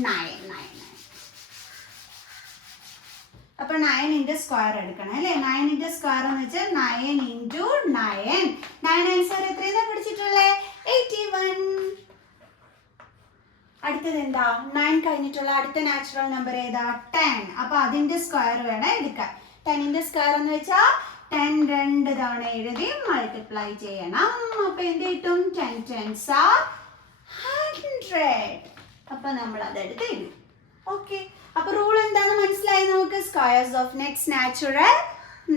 9. 9. അപ്പൊ 9ന്റെ സ്ക്വയർ എടുക്കണം അല്ലേ? 9ന്റെ സ്ക്വയർ എന്ന് വെച്ചാൽ 9 × 9. 9 ആൻസർ എത്രയാണ് പഠിച്ചിട്ടുള്ളത്? 81. അടുത്തത് എന്താ? 9 കഴിഞ്ഞിട്ടുള്ള അടുത്ത നാച്ചുറൽ നമ്പർ ഏതാ? 10. അപ്പൊ അതിന്റെ സ്ക്വയർ വേണം എടുക്കാൻ. 10ന്റെ സ്ക്വയർ എന്ന് വെച്ചാൽ 10 രണ്ട് തവണ എഴുതി മൾട്ടിപ്ലൈ ചെയ്യണം. അപ്പൊ എന്ത് കിട്ടും? 10 10s are 100. അപ്പൊ നമ്മൾ അതെടുത്ത് എഴുതി. ഓക്കെ, അപ്പൊ റൂൾ എന്താണെന്ന് മനസ്സിലായി നമുക്ക്? Squares of next natural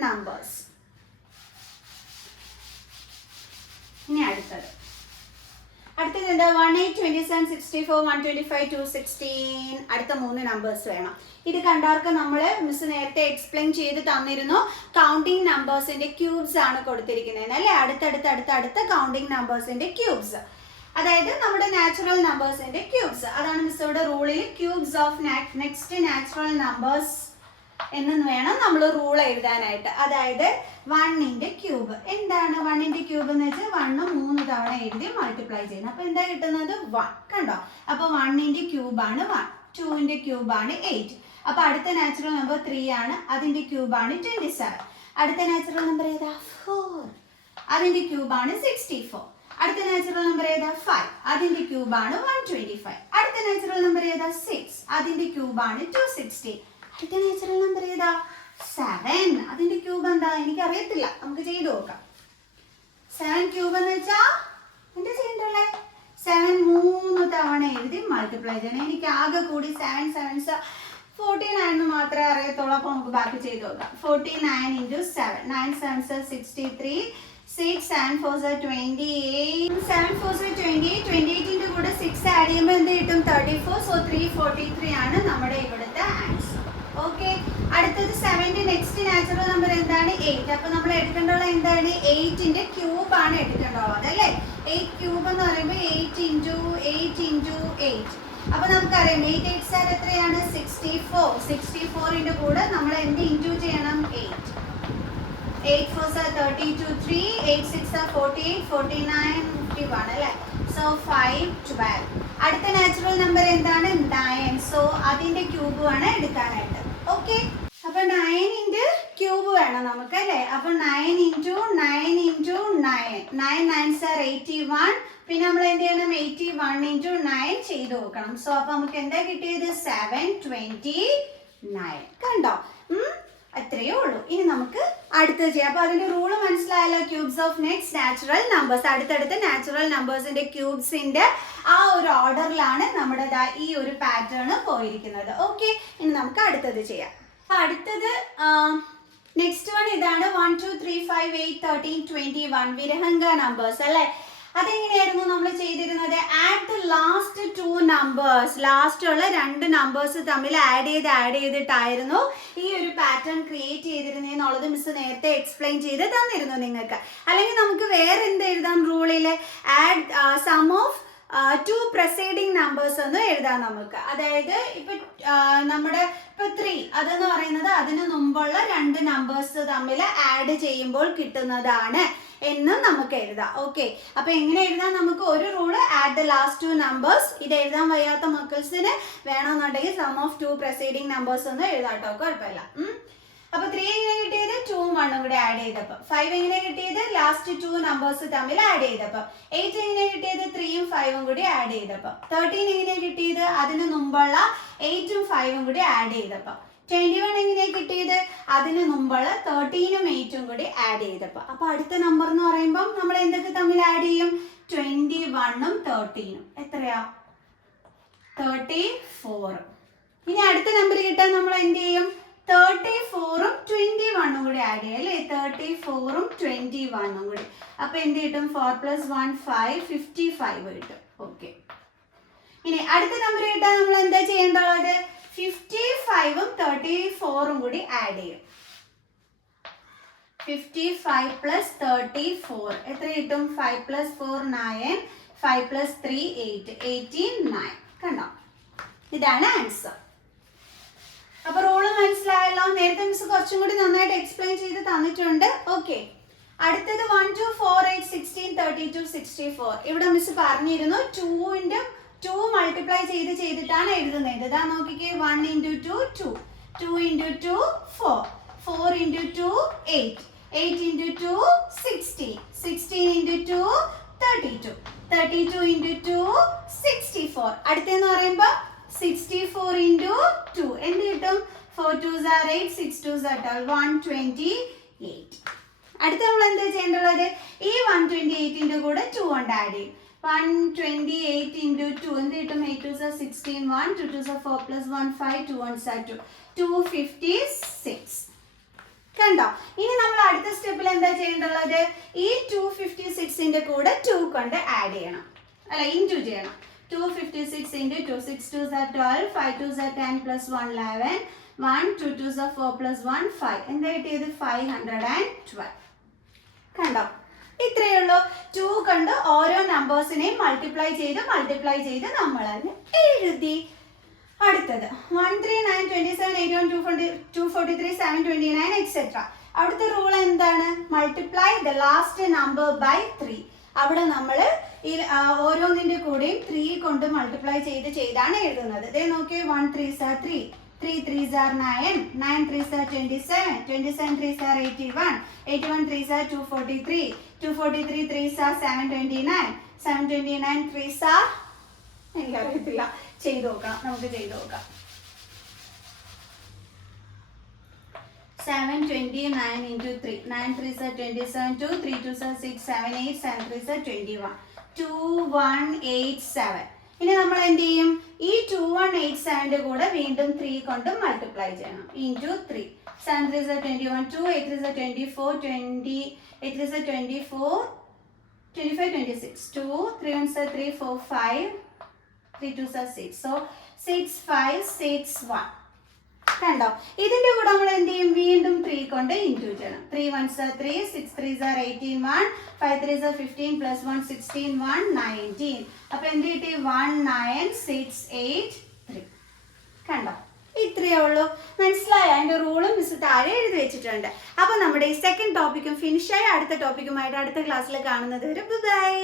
numbers. ഇനി അടുത്തത് എന്താ? 18, 27, 64, 125, 216. അടുത്ത 3 നമ്പേഴ്സ് വേണം. ഇത് കണ്ടവർക്ക് നമ്മൾ മിസ് നേരത്തെ എക്സ്പ്ലെയിൻ ചെയ്ത് തന്നിരുന്നു. കൗണ്ടിങ് നമ്പേഴ്സിന്റെ ക്യൂബ്സ് ആണ് കൊടുത്തിരിക്കുന്നത് അല്ലേ? അടുത്ത കൗണ്ടിങ് നമ്പേഴ്സിന്റെ ക്യൂബ്സ്, അതായത് നമ്മുടെ നാച്ചുറൽ നമ്പേഴ്സിന്റെ ക്യൂബ്സ്. അതാണ് മിസ് ഇവിടെ റൂളിൽ cubes of next natural numbers എന്ന് വേണം നമ്മൾ റൂൾ എഴുതാനായിട്ട്. അതായത് 1ന്റെ ക്യൂബ് എന്താണ്? 1ന്റെ ക്യൂബ് എന്ന് വെച്ചാൽ 1 3 തവണ എഴുതി മൾട്ടിപ്ലൈ ചെയ്യുന്നത്. അപ്പൊ എന്താ കിട്ടുന്നത്? 1. കണ്ടോ? അപ്പൊ 1ന്റെ ക്യൂബാണ് 1, 2ന്റെ ക്യൂബാണ് 8. അപ്പൊ അടുത്ത നാച്ചുറൽ നമ്പർ 3 ആണ്, അതിന്റെ ക്യൂബാണ് 27. അടുത്ത നാച്ചുറൽ നമ്പർ ഏതാ? 4, അതിന്റെ ക്യൂബാണ് 64. അടുത്ത നാച്ചുറൽ നമ്പർ ഏതാ? 5, അതിന്റെ ക്യൂബാണ് 125. അടുത്ത നാച്ചുറൽ നമ്പർ ഏതാ? 6, അതിന്റെ ക്യൂബാണ് 260. അടുത്ത നാച്ചുറൽ നമ്പർ ഏതാ? 7, അതിന്റെ ക്യൂബ് എന്താ? എനിക്ക് അറിയത്തില്ല, നമുക്ക് ചെയ്തു നോക്കാം. 7 ക്യൂബ് എന്ന് വെച്ചാ എന്താ ചെയ്യണ്ടല്ലേ? 7 3 തവണ എഴുതി മൾട്ടിപ്ലൈ ചെയ്യണം. എനിക്ക് ആകെ കൂടി 7 7s 49 മാത്രമേ അറിയത്തുള്ളൂ. അപ്പൊ നമുക്ക് ബാക്കി ചെയ്ത് നോക്കാം. 49 into 7, 9 7s 63, 6 7 4s 28, 7 4s 28, 28ന്റെ കൂടെ 6 ആഡ് ചെയ്യുമ്പോൾ എന്ത് കിട്ടും? 34. സോ 343 ആണ് നമ്മുടെ ഇവിടുത്തെ ആൻസർ. ഓക്കെ, അടുത്തത് 7ന്റെ നെക്സ്റ്റ് നാച്ചുറൽ നമ്പർ എന്താണ്? 8. അപ്പൊ നമ്മൾ എടുക്കേണ്ടുള്ള എന്താണ്? 8ന്റെ ക്യൂബ് ആണ് എടുക്കേണ്ടത് അല്ലേ? 8 ക്യൂബ് എന്ന് പറയുമ്പോൾ 8 into 8. അപ്പൊ നമുക്കറിയാം 8 8s are എത്രയാണ്? 64. 64ന്റെ കൂടെ നമ്മൾ എന്ത് ഇൻറ്റു ചെയ്യണം? 8. 8 4s are 32, 3, 8 6 are 48, 49, 51 അല്ലേ? സോ 5 12. അടുത്ത നാച്ചുറൽ നമ്പർ എന്താണ്? 9. സോ അതിന്റെ ക്യൂബ് വേണം എടുക്കാനായിട്ട്. ഓക്കെ, അപ്പൊ 9ന്റെ ക്യൂബ് വേണം നമുക്ക് അല്ലേ? അപ്പൊ 9 into 9 into 9, 9 9s are 81. പിന്നെ നമ്മൾ എന്ത് ചെയ്യണം? 81 into 9 ചെയ്ത് നോക്കണം. സോ അപ്പൊ നമുക്ക് എന്താ കിട്ടിയത്? 729. കണ്ടോ? അത്രയേ ഉള്ളൂ. ഇനി നമുക്ക് അടുത്തത് ചെയ്യാം. അപ്പൊ അതിന്റെ റൂള് മനസ്സിലായല്ലോ? Cubes of next natural numbers. അടുത്തടുത്ത നാച്ചുറൽ നമ്പേഴ്സിന്റെ ക്യൂബ്സിന്റെ ആ ഒരു ഓർഡറിലാണ് നമ്മുടെ ഈ ഒരു പാറ്റേൺ പോയിരിക്കുന്നത്. ഓക്കെ, ഇനി നമുക്ക് അടുത്തത് ചെയ്യാം. അടുത്തത് നെക്സ്റ്റ് വൺ ഇതാണ്. 1 2 3 5 8 13 21 വിരഹങ്ക നമ്പേഴ്സ് അല്ലേ? അതെങ്ങനെയായിരുന്നു നമ്മൾ ചെയ്തിരുന്നത്? Add the last 2 numbers, last ഉള്ള 2 നമ്പേഴ്സ് തമ്മിൽ ആഡ് ചെയ്തിട്ടായിരുന്നു ഈ ഒരു പാറ്റേൺ ക്രിയേറ്റ് ചെയ്തിരുന്നതെന്നുള്ളത് മിസ് നേരത്തെ എക്സ്പ്ലെയിൻ ചെയ്ത് തന്നിരുന്നു നിങ്ങൾക്ക്. അല്ലെങ്കിൽ നമുക്ക് വേറെ എന്ത് എഴുതാം? റൂളിൽ add sum of 2 preceding numbers എന്ന് എഴുതാം നമുക്ക്. അതായത് ഇപ്പൊ നമ്മുടെ ഇപ്പൊ 3 അതെന്ന് പറയുന്നത് അതിന് മുമ്പുള്ള 2 നമ്പേഴ്സ് തമ്മിൽ ആഡ് ചെയ്യുമ്പോൾ കിട്ടുന്നതാണ് എന്നും നമുക്ക് എഴുതാം. ഓക്കെ, അപ്പൊ എങ്ങനെ എഴുതാം? നമുക്ക് ഒരു rule add the last 2 numbers. ഇത് എഴുതാൻ വയ്യാത്ത മക്കൾസിന് വേണമെന്നുണ്ടെങ്കിൽ സം ഓഫ് 2 preceding numbers എന്ന് എഴുതാട്ടോ, കുഴപ്പമില്ല. അപ്പൊ 3 എങ്ങനെ കിട്ടിയത്? 2ഉം 1ഉം കൂടെ ആഡ് ചെയ്തപ്പോൾ. 5 എങ്ങനെ കിട്ടിയത്? ലാസ്റ്റ് 2 നമ്പേഴ്സ് തമ്മിൽ ആഡ് ചെയ്തപ്പോൾ. 8 എങ്ങനെ കിട്ടിയത്? 3ഉം 5ഉം കൂടി ആഡ് ചെയ്തപ്പോൾ. 13 എങ്ങനെ കിട്ടിയത്? അതിന് മുമ്പുള്ള 8ഉം 5ഉം കൂടി ആഡ് ചെയ്തപ്പോൾ. 21 എങ്ങനെ കിട്ടിയത്? അതിന് മുമ്പുള്ള 13ഉം 8ഉം കൂടി ആഡ് ചെയ്തപ്പോൾ. അപ്പൊ അടുത്ത നമ്പർ എന്ന് പറയുമ്പോൾ നമ്മൾ എന്തൊക്കെ തമ്മിൽ ആഡ് ചെയ്യും? 21ഉം 13ഉം. എത്രയാ? 34. ഇനി അടുത്ത നമ്പർ കിട്ടാൻ നമ്മൾ എന്ത് ചെയ്യും? 34ഉം 21ഉം കൂടി ആഡ് ചെയ്യും അല്ലേ? 34ഉം 21ഉം കൂടി. അപ്പൊ എന്ത് കിട്ടും? 4 + 1 5, 55 കിട്ടും. ഓക്കെ, ഇനി അടുത്ത നമ്പർ കിട്ടാൻ നമ്മൾ എന്താ ചെയ്യേണ്ടത്? 55ഉം 34ഉം കൂടി ആഡ് ചെയ്യും. 55 + 34 എത്ര കിട്ടും? 5 + 4 9, 5 + 3 8, 89. കണ്ടോ? ഇതാണ് ആൻസർ. അപ്പൊ റൂള് മനസ്സിലായല്ലോ? നേരത്തെ മിസ് കുറച്ചും കൂടി നന്നായിട്ട് എക്സ്പ്ലെയിൻ ചെയ്ത് തന്നിട്ടുണ്ട്. ഓക്കെ, അടുത്തത് 1 2 4 8 16 32 64. ഇവിടെ മിസ് പറഞ്ഞിരുന്നു 2 മൾട്ടിപ്ലൈ ചെയ്തിട്ടാണ് എഴുതുന്നത്. ഇതാ നോക്കിക്കേ. 1 × 2 2, 2 × 2 4, 4 × 2 8, 8 × 2 16, 16 × 2 32, 32 × 2 64. അടുത്തെന്ന് പറയുമ്പോൾ 64 × 2 എന്ത് കിട്ടും? 4 2s are 8, 6 2s are 12, 128. അടുത്ത നമ്മൾ എന്താ ചെയ്യേണ്ടത്? ഈ 128ന്റെ കൂടെ 2 കൊണ്ട് ആഡ് ചെയ്യും. 128 into 2 എന്ത് കിട്ടും? 8 2s are 16, 1 2 2s are 4 plus 1 5, 2 1s are 2, 256. കണ്ടോ? ഇനി നമ്മൾ അടുത്ത സ്റ്റെപ്പിൽ എന്താ ചെയ്യേണ്ടത്? ഈ 256ന്റെ കൂടെ 2 കൊണ്ട് ആഡ് ചെയ്യണം, അല്ല ഇൻറ്റു ചെയ്യണം. 256 into 2, 6 2s are 12, 5 2s are 10 plus 1 11, 1 2 2s are 4 plus 1 5. എന്താ കിട്ടിയത്? 512. കണ്ടോ? ഇത്രയേ ഉള്ളൂ. 2 കൊണ്ട് ഓരോ നമ്പേഴ്സിനെയും മൾട്ടിപ്ലൈ ചെയ്ത് നമ്മൾ അതിന് എഴുതി. അടുത്തത് 1 3 9 27 81 243 729 എക്സെട്ര. അവിടുത്തെ റൂൾ എന്താണ്? Multiply the last number by 3. അവിടെ നമ്മൾ ഈ ഓരോന്നിൻ്റെ കൂടെയും 3 കൊണ്ട് മൾട്ടിപ്ലൈ ചെയ്താണ് എഴുതുന്നത്. ഇതേ നോക്കിയേ, 1 3s are 3, 3 3s are 9, 9 3s are 27, 27 3s are 81, 81 3s are 243, 243 3s are 729, 729 3s are എനിക്കറിയത്തില്ല, നമുക്ക് ചെയ്ത് നോക്കാം. 729 into 3, 9 3s are 27, 2 3 2s are 6, 7 8, 7 3s are 21, 2187. ഇനി നമ്മൾ എന്ത് ചെയ്യും? ഈ 2187ന്റെ കൂടെ വീണ്ടും 3 കൊണ്ട് മൾട്ടിപ്ലൈ ചെയ്യണം. Into 3, 7 3s are 21, 2 8 3s are 24, 20 8 3s are 24, 25 26, 2 3 1s are 3 4 5, 3 2s are 6, so 6 5 6 1. കണ്ടോ? ഇതിന്റെ കൂടെ നമ്മൾ എന്ത് ചെയ്യും? വീണ്ടും 3 കൊണ്ട് ഇൻറ്റു ചെയ്യണം. 3 1s are 3, 6 3s are 18 1, 5 3s are 15 plus 1 16 1 19. അപ്പൊ എന്ത് കിട്ടി? 19683. കണ്ടോ? ഇത്രയേ ഉള്ളൂ. മനസ്സിലായോ? അതിന്റെ റൂളും മിസ് താഴെ എഴുതി വെച്ചിട്ടുണ്ട്. അപ്പൊ നമ്മുടെ ഈ സെക്കൻഡ് ടോപ്പിക്കും ഫിനിഷായി. അടുത്ത ടോപ്പിക്കുമായിട്ട് അടുത്ത ക്ലാസ്സിൽ കാണുന്നത് വരെ ബൈ.